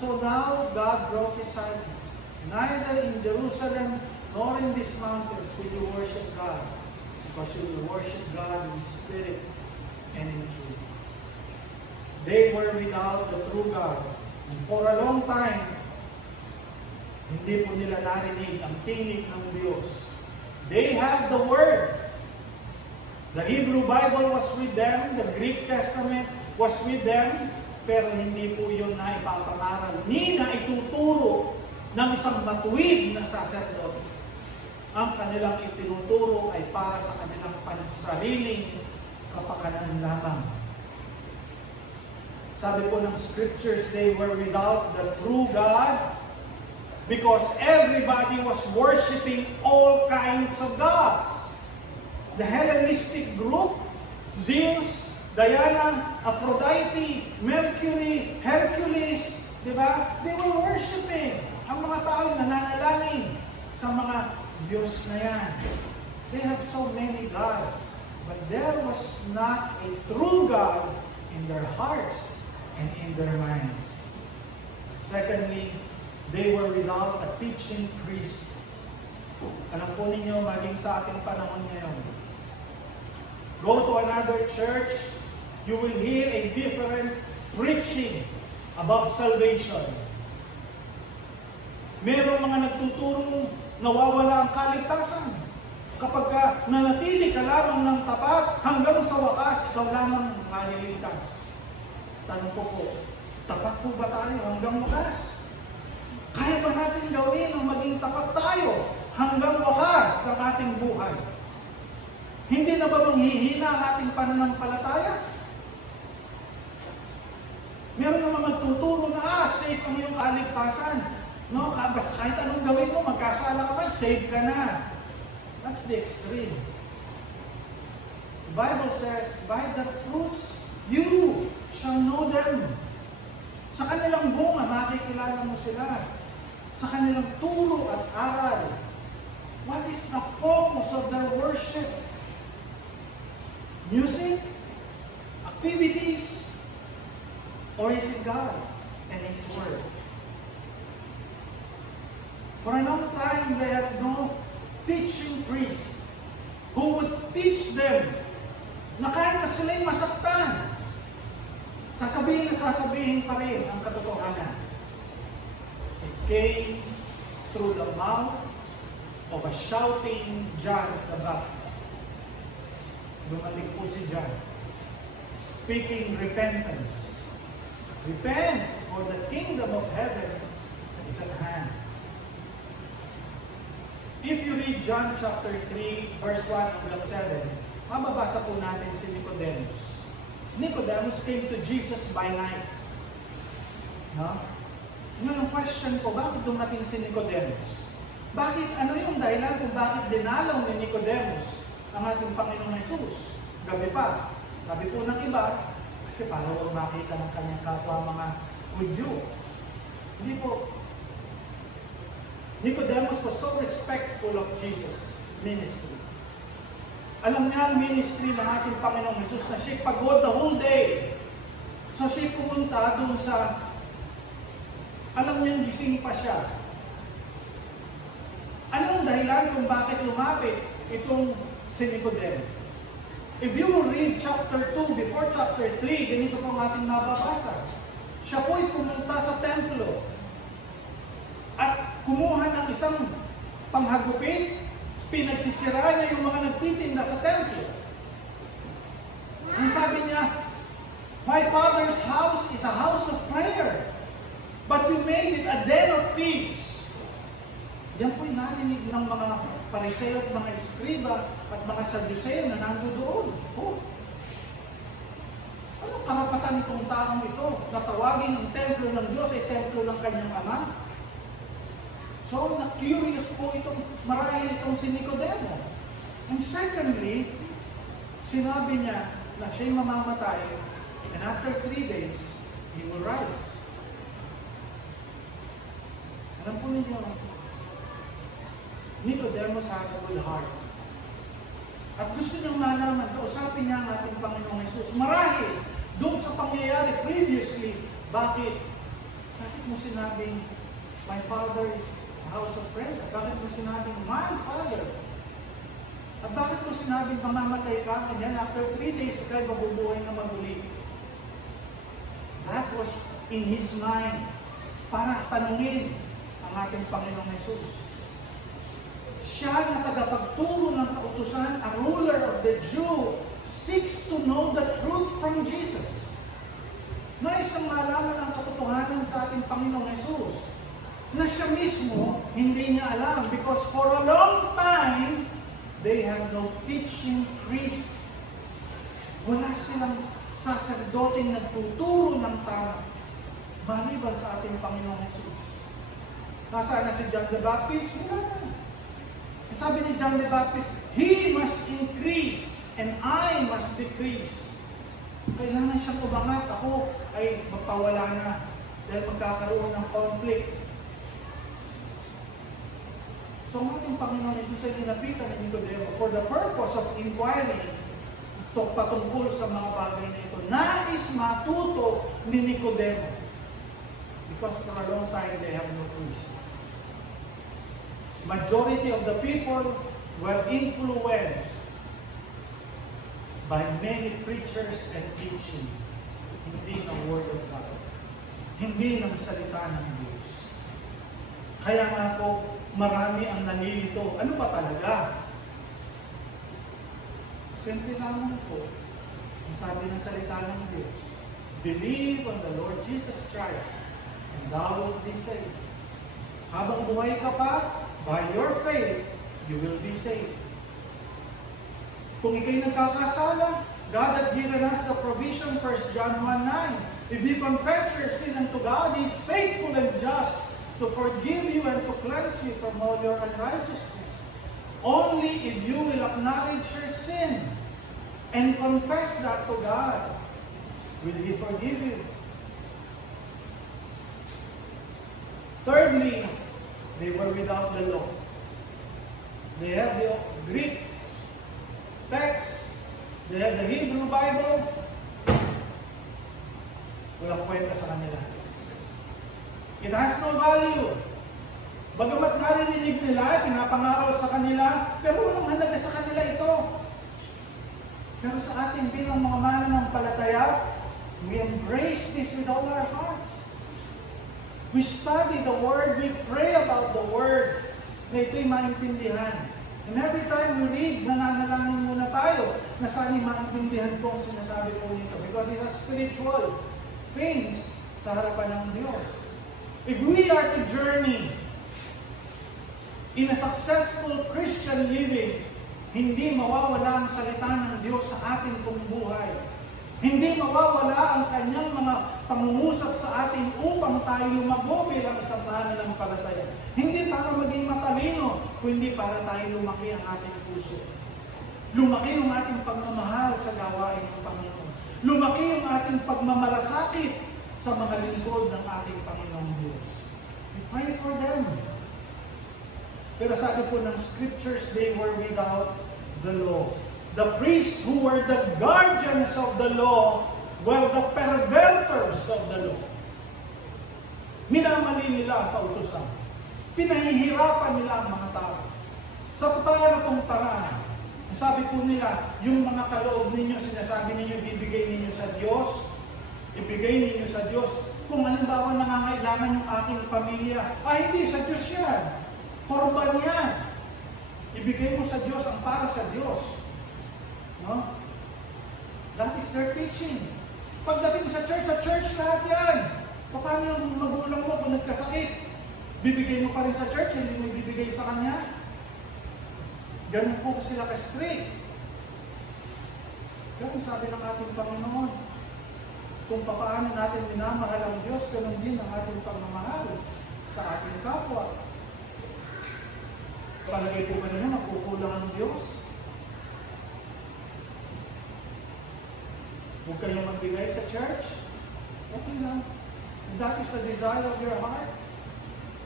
So now, God broke His silence. Neither in Jerusalem nor in these mountains will you worship God, because you will worship God in spirit and in truth. They were without the true God. And for a long time, hindi po nila narinig ang tinig ng Diyos. They have the Word. The Hebrew Bible was with them. The Greek Testament was with them. pero hindi po yun na ipapangaral ni na ituturo ng isang matuwid na saserdote. Ang kanilang itinuturo ay para sa kanilang pansariling kapakanan lamang. Sabi po ng scriptures, they were without the true God because everybody was worshiping all kinds of gods. The Hellenistic group, Zeus, Diana, Aphrodite, Mercury, Hercules, di ba? They were worshiping. Ang mga tao nananalangin sa mga Diyos na yan. They have so many gods. But there was not a true God in their hearts and in their minds. Secondly, they were without a teaching priest. Alam po ninyo, maging sa ating panahon ngayon, go to another church, you will hear a different preaching about salvation. Merong mga nagtuturong nawawala ang kaligtasan. Kapag ka nanatili ka lamang ng tapat, hanggang sa wakas, ikaw lamang maliligtas. Tanong ko po, tapat po ba tayo hanggang wakas? Kaya ba natin gawin ang maging tapat tayo hanggang wakas ng ating buhay? Hindi na ba manghihina ang ating pananampalataya? Meron naman magtuturo na, safe ang iyong kaligtasan. No, basta kahit anong gawin mo, magkasala ka ba, safe ka na. That's the extreme. The Bible says, by their fruits, you shall know them. Sa kanilang bunga, makikilala mo sila. Sa kanilang turo at aral. What is the focus of their worship? Music? Activities? Or is it God and His Word? For a long time, they had no teaching priest who would teach them na kahit na sila'y masaktan, sasabihin at sasabihin pa rin ang katotohanan. It came through the mouth of a shouting John the Baptist. Dumating po si John, speaking repentance. Repent, for the kingdom of heaven is at hand. If you read John chapter 3, verse 1 hanggang 7, mababasa po natin si Nicodemus. Nicodemus came to Jesus by night. No? Ngayon, question ko, bakit dumating si Nicodemus? Bakit, ano yung dahilan kung bakit dinalaw ni Nicodemus ang ating Panginoong Jesus? Gabi pa. Sabi po ng iba, kasi para huwag makita ng kanyang kapwa mga Hudyo. Hindi po. Nicodemus was so respectful of Jesus' ministry. Alam niya ang ministry ng ating Panginoong Jesus na siya pagod the whole day. So siya pumunta doon sa, alam niyang gising pa siya. Anong dahilan kung bakit lumapit itong si Nicodemus? If you will read chapter 2 before chapter 3, ganito po ang ating mababasa. Siya po'y pumunta sa templo at kumuha ng isang panghagupit, pinagsisira niya yung mga nagtitinda sa templo. Ang sabi niya, my Father's house is a house of prayer, but you made it a den of thieves. Yan po'y narinig ng mga Pariseo at mga Eskriba at mga Saduseo na nandoon. Oh. Anong karapatan itong taong ito na tawagin ang templo ng Diyos ay templo ng kanyang Ama? So, na-curious po itong marahil itong si Nicodemo. And secondly, sinabi niya na siya'y mamamatay and after 3 days, He will rise. Alam po ninyo, Nicodemus has a good heart. At gusto niyang malaman, kausapin niya ang ating Panginoong Jesus. Marahil, doon sa pangyayari previously, bakit mo sinabing, my Father is a house of prayer? Bakit mo sinabing, my Father? At bakit mo sinabing, mamamatay ka, and then after 3 days, ikaw'y mabubuhay na maguli? That was in his mind, para tanungin ang ating Panginoong Jesus. Siya na tagapagturo ng kautusan, a ruler of the Jew, seeks to know the truth from Jesus. Nais ang malaman ang katotohanan sa ating Panginoong Jesus na siya mismo hindi niya alam because for a long time, they have no teaching priest. Wala silang saserdoteng nagtuturo ng tama maliban sa ating Panginoong Jesus. Nasaan na si John the Baptist? Wala na. Sabi ni John the Baptist, He must increase and I must decrease. Kailangan siyang umangat. Ako ay magpawala na dahil magkakaroon ng conflict. So ang ating Panginoon Jesus ay ginapitan ni Nicodemo for the purpose of inquiring patungkol sa mga bagay na ito. Nais matuto ni Nicodemo because for a long time they have no priest. Majority of the people were influenced by many preachers and teaching, hindi ng Word of God, hindi ng salita ng Diyos. Kaya nga po, marami ang nanilito. Ano ba talaga? Simple lamang po, ang sabi ng salita ng Diyos, believe on the Lord Jesus Christ, and thou wilt be saved. Habang buhay ka pa, by your faith, you will be saved. Kung ikay nagkakasala, God had given us the provision, 1 John 1:9. If you confess your sin unto God, He is faithful and just to forgive you and to cleanse you from all your unrighteousness. Only if you will acknowledge your sin and confess that to God, will He forgive you. Thirdly, they were without the law. They have the Greek text, they have the Hebrew Bible. Walang kwenta sa kanila. It has no value. Bagamat narinig nila, pinapangaral sa kanila, pero walang halaga sa kanila ito. Pero sa ating bilang mga mananampalataya, we embrace this with all our hearts. We study the Word, we pray about the Word, na ito'y maintindihan. And every time we read, nananalangin muna tayo na sana'y maintindihan ko ang sinasabi po nito. Because it's a spiritual things sa harapan ng Diyos. If we are to journey in a successful Christian living, hindi mawawala ang salita ng Diyos sa ating pong buhay. Hindi mawawala ang kanyang mga pangungusap sa atin upang tayo lumago bilang isang mananampalataya. Hindi para maging matalino, kundi para tayo lumaki ang ating puso. Lumaki ang ating pagmamahal sa gawain ng Panginoon. Lumaki ang ating pagmamalasakit sa mga lingkod ng ating Panginoong Diyos. We pray for them. Pero sabi po ng scriptures, they were without the law. The priests who were the guardians of the law were the perverters of the law. Minamali nila ang kautusan. Pinahihirapan nila ang mga tao. Sa paano kung paraan? Sabi po nila, yung mga kaloob ninyo, sinasabi ninyo, bibigay ninyo sa Diyos, ibigay ninyo sa Diyos. Kung halimbawa nangangailangan yung aking pamilya, hindi, sa Diyos yan. Korban yan. Ibigay mo sa Diyos ang para sa Diyos. No? That is their teaching. Pagdating sa church lahat yan. Paano yung magulang mo kung nagkasakit? Bibigay mo pa rin sa church, hindi mo ibibigay sa kanya? Ganun po sila ka-strict. Ganun sabi ng ating Panginoon. Kung paano natin minamahal ang Diyos, ganun din ang ating pagmamahal sa ating kapwa. Palagay po ba ninyo, magkukulang ang Diyos? Huwag kayong magbigay sa church? Okay lang. If that is the desire of your heart,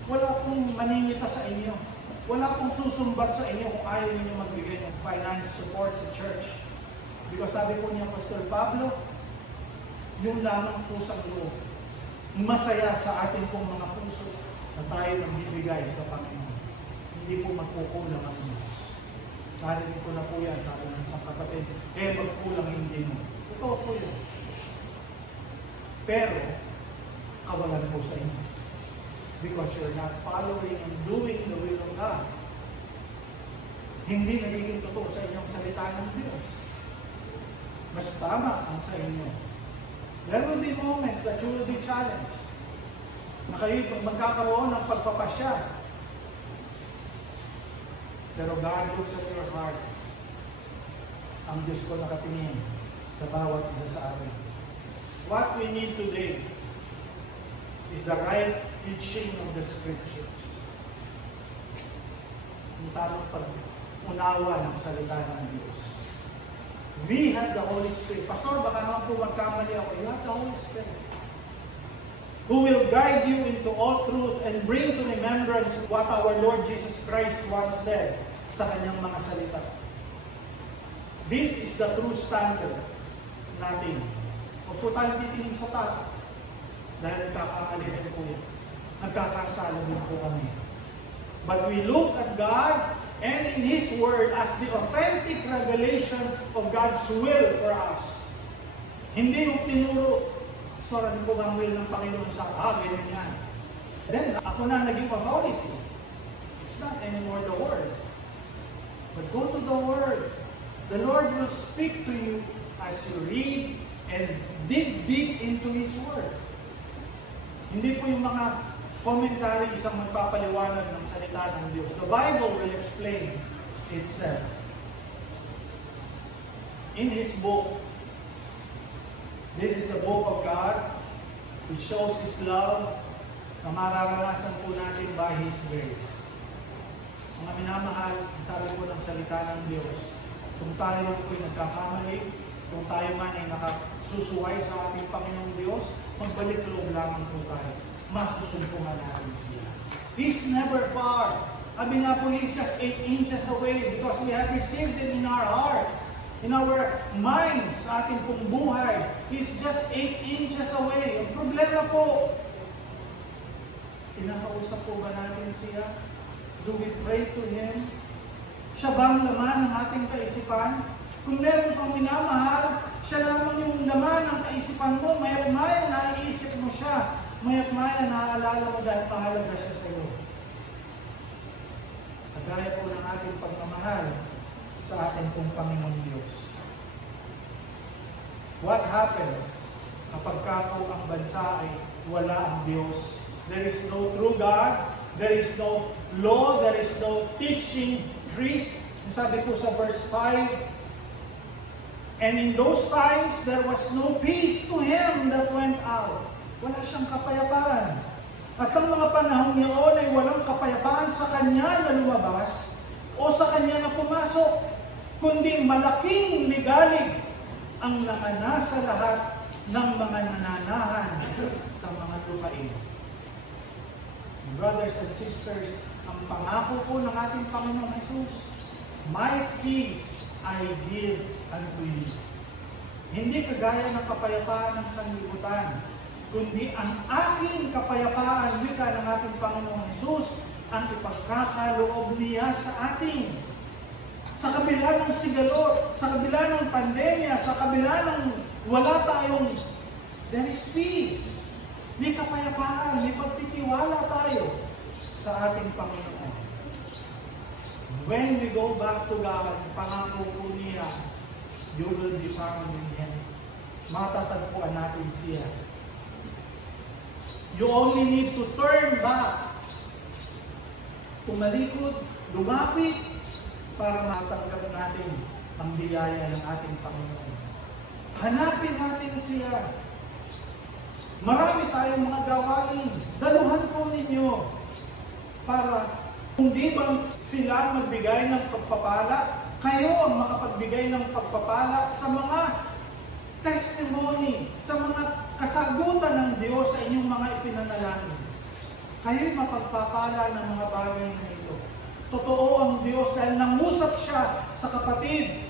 wala pong maninita sa inyo. Wala pong susumbat sa inyo kung ayaw ninyo magbigay ng finance support sa church. Because sabi po niya, Apostol Pablo, yung lamang pusang loob, masaya sa ating pong mga puso na tayo magbibigay sa Panginoon. Hindi po magkukulang ang Diyos. Narinig ko na po yan, sabi ng isang kapatid, magkulang hindi mo. Totoo po yun. Pero, kawalan po sa inyo. Because you're not following and doing the will of God. Hindi nagiging totoo sa inyong salita ng Diyos. Mas tama ang sa inyo There will be moments that you will be challenged. Na kayo magkakaroon ng pagpapasya. Pero God looks at your heart. Ang Diyos ko nakatingin sa bawat isa sa atin. What we need today is the right teaching of the Scriptures. Ang tamang pag-unawa ng salita ng Diyos. We have the Holy Spirit. Pastor, baka naman po magkamali ako. You have the Holy Spirit, who will guide you into all truth and bring to remembrance what our Lord Jesus Christ once said sa kanyang mga salita. This is the true standard natin. Huwag po tayong titingin sa tao dahil nagkakamali rin po yan. Nagkakasala din po kami. But we look at God and in His Word as the authentic revelation of God's will for us. Hindi yung tinuro, Pastor, ano po ang will ng Panginoon sa ganyan yan. Then, ako na naging authority. It's not anymore the Word. But go to the Word. The Lord will speak to you as you read and dig deep into His Word. Hindi po yung mga commentary isang magpapaliwanag ng salita ng Diyos. The Bible will explain itself. In His book, this is the book of God, which shows His love na mararanasan po natin by His grace. Mga minamahal, sabi po ng salita ng Diyos, kung tayo man po'y nagkakamali, kung tayo man ay nakasusuway sa ating Panginoong Diyos, magbalik loob lamang po tayo. Masusumpungan natin siya. He's never far. Sabi nga po, He's just 8 inches away because we have received Him in our hearts, in our minds, sa ating pong buhay. He's just 8 inches away. Ang problema po, pinakausap po ba natin siya? Do we pray to Him? Siya bang laman ng ating kaisipan? Kung meron kang minamahal, siya lamang yung laman ng kaisipan mo. Mayat-maya naiisip mo siya. Mayat-maya naaalala mo dahil mahalaga siya sa iyo. Kagaya po ng ating pagmamahal sa ating pong Panginoong Diyos. What happens kapag po ang bansa ay wala ang Diyos? There is no true God, there is no law, there is no teaching priest. Sabi po sa verse 5, and in those times there was no peace to him that went out. Wala siyang kapayapaan. At ang mga panahon niyon ay walang kapayapaan sa kanya na lumabas o sa kanya na pumasok, kundi malaking ligalig ang nakanasa lahat ng mga nananahan sa mga lupain. Brothers and sisters, ang pangako po ng ating Panginoong Jesus, my peace I give unto you. Hindi kagaya ng kapayapaan ng sanlibutan, kundi ang aking kapayapaan, wika ng ating Panginoong Jesus, ang ipagkakaloob niya sa atin. Sa kabila ng sigalo, sa kabila ng pandemya, sa kabila ng wala tayong, there is peace. May kapayapaan, may pagtitiwala tayo sa ating Panginoon. When we go back to God, pangako po niya, you will be found in Him. Matatagpuan natin siya. You only need to turn back. Tumalikod, lumapit, para matanggap natin ang biyaya ng ating Panginoon. Hanapin natin siya. Marami tayong mga gawain. Daluhan po ninyo para hindi ba sila magbigay ng pagpapala, kayo ang makapagbigay ng pagpapala sa mga testimony, sa mga kasagutan ng Diyos sa inyong mga ipinanalangin. Kayo'y mapagpapala ng mga bagay na ito. Totoo ang Diyos dahil nangusap siya sa kapatid.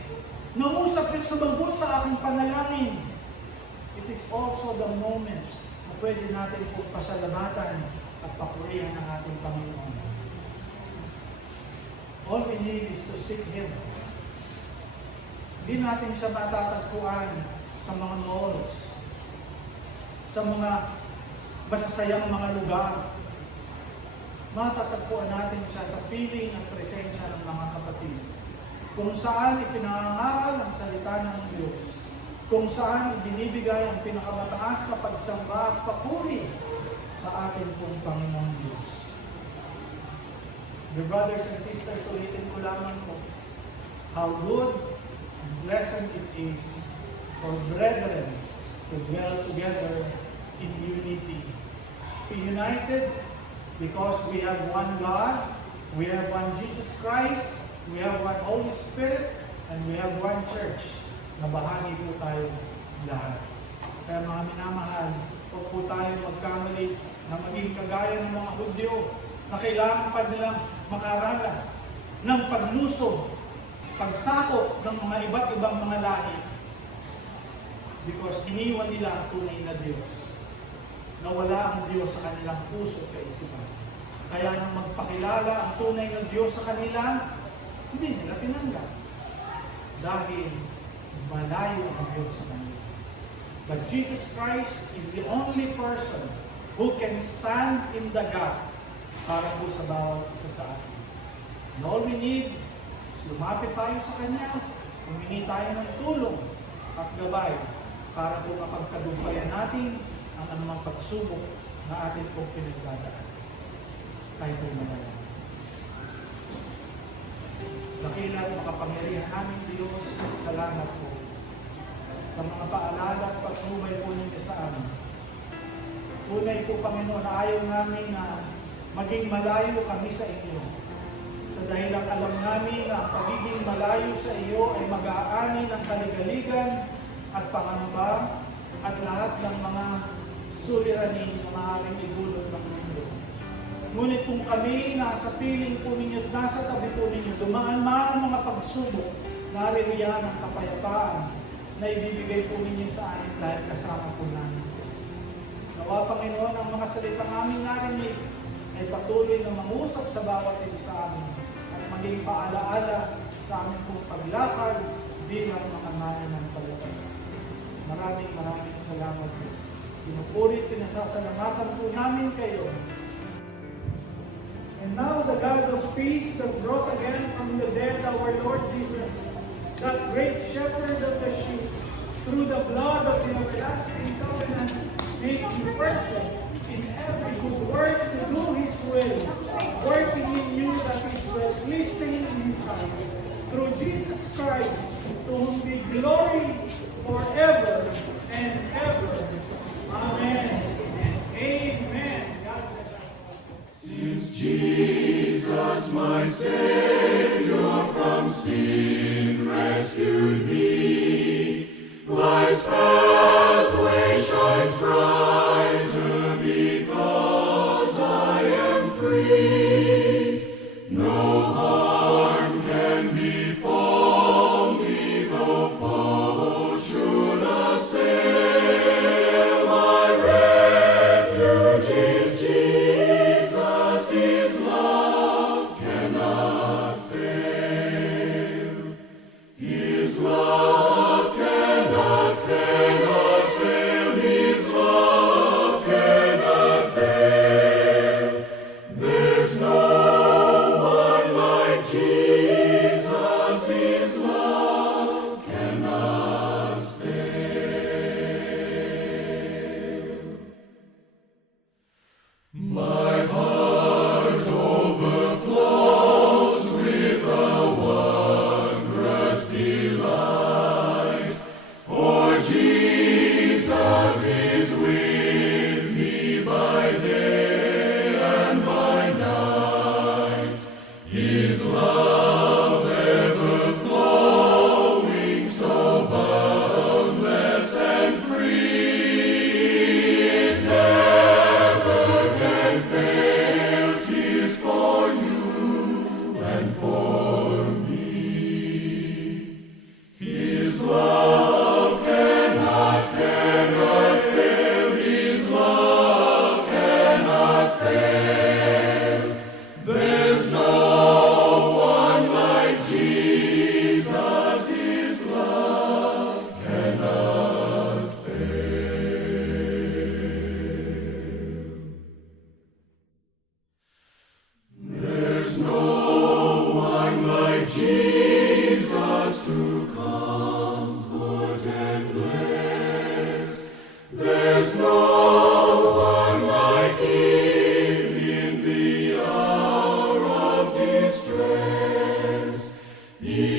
Nangusap siya sumagot sa aking panalangin. It is also the moment na pwede natin pong pasalamatan at papurihan ng ating Panginoon. All we need is to seek Him. Hindi natin siya matatagpuan sa mga malls, sa mga masasayang mga lugar. Matatagpuan natin siya sa piling at presensya ng mga kapatid. Kung saan ipinangangaral ang salita ng Diyos kung saan ibinibigay ang pinakamataas na pagsamba at papuri sa ating pong Panginoong Diyos. Dear brothers and sisters, ulitin ko lamang po how good and pleasant it is for brethren to dwell together in unity. Be united because we have one God, we have one Jesus Christ, we have one Holy Spirit, and we have one church na bahagi po tayo lahat. Kaya mga minamahal, huwag po tayo magkamali na maging kagaya ng mga Hudyo na kailangan pa nilang makaranas ng paglusob, pagsakop ng mga iba't ibang mga lahi. Because iniwan nila ang tunay na Diyos. Nawala ang Diyos sa kanilang puso at kaisipan. Kaya nang magpakilala ang tunay na Diyos sa kanila, hindi nila tinanggap. Dahil malayo ang Diyos sa kanila. But Jesus Christ is the only person who can stand in the gap para po sa bawat isa sa atin. And all we need is lumapit tayo sa Kanya, humingi tayo ng tulong at gabay para po mapagtagumpayan natin ang anumang pagsubok na atin pong pinagdadaan. Tayo po'y manalangin. Dakila at makapangyarihan namin Diyos, salamat po sa mga paalala at patnubay po ninyo sa amin. Unay po Panginoon, ayaw namin na maging malayo kami sa inyo. Sa dahilang alam namin na ang pagiging malayo sa iyo ay mag-aani ng kaligaligan at pangamba at lahat ng mga suliranin na maaaring idulot ng mundo. Ngunit kung kami nasa piling po ninyo at nasa tabi po ninyo, dumaan man ang mga pagsubok, naririyan ang kapayapaan na ibibigay po ninyo sa amin dahil kasama po namin. Nawa Panginoon, ang mga salitang aming narinig ay patuloy na mangusap sa bawat isa sa amin at maging paalaala sa aming pong paglakad bilang mga mananampalataya. Maraming salamat po. Pinupurit, pinasasalamatan po namin kayo. And now the God of peace that brought again from the dead our Lord Jesus, that great shepherd of the sheep, through the blood of the everlasting covenant, make you perfect in every good work to do His will, working in you that is well-pleasing in His sight. Through Jesus Christ, to whom be glory forever and ever. Amen and amen. God bless us all. Since Jesus, my Savior, from sin rescued me, life's pathway shines brighter because I am free. No harm can befall me, though foes should assail. My refuge is Jesus, His love cannot fail. His love cannot fail. His love cannot fail. There's no one like Jesus. His love cannot fail. My heart overflows with a wondrous delight, for Jesus is with me by day and by night. His love ever flowing, so boundless and free, it never can fail. 'Tis for you and for me. His love cannot fail. His love cannot fail. There's no one like Jesus. His love cannot fail. There's no one like Jesus to comfort and bless. He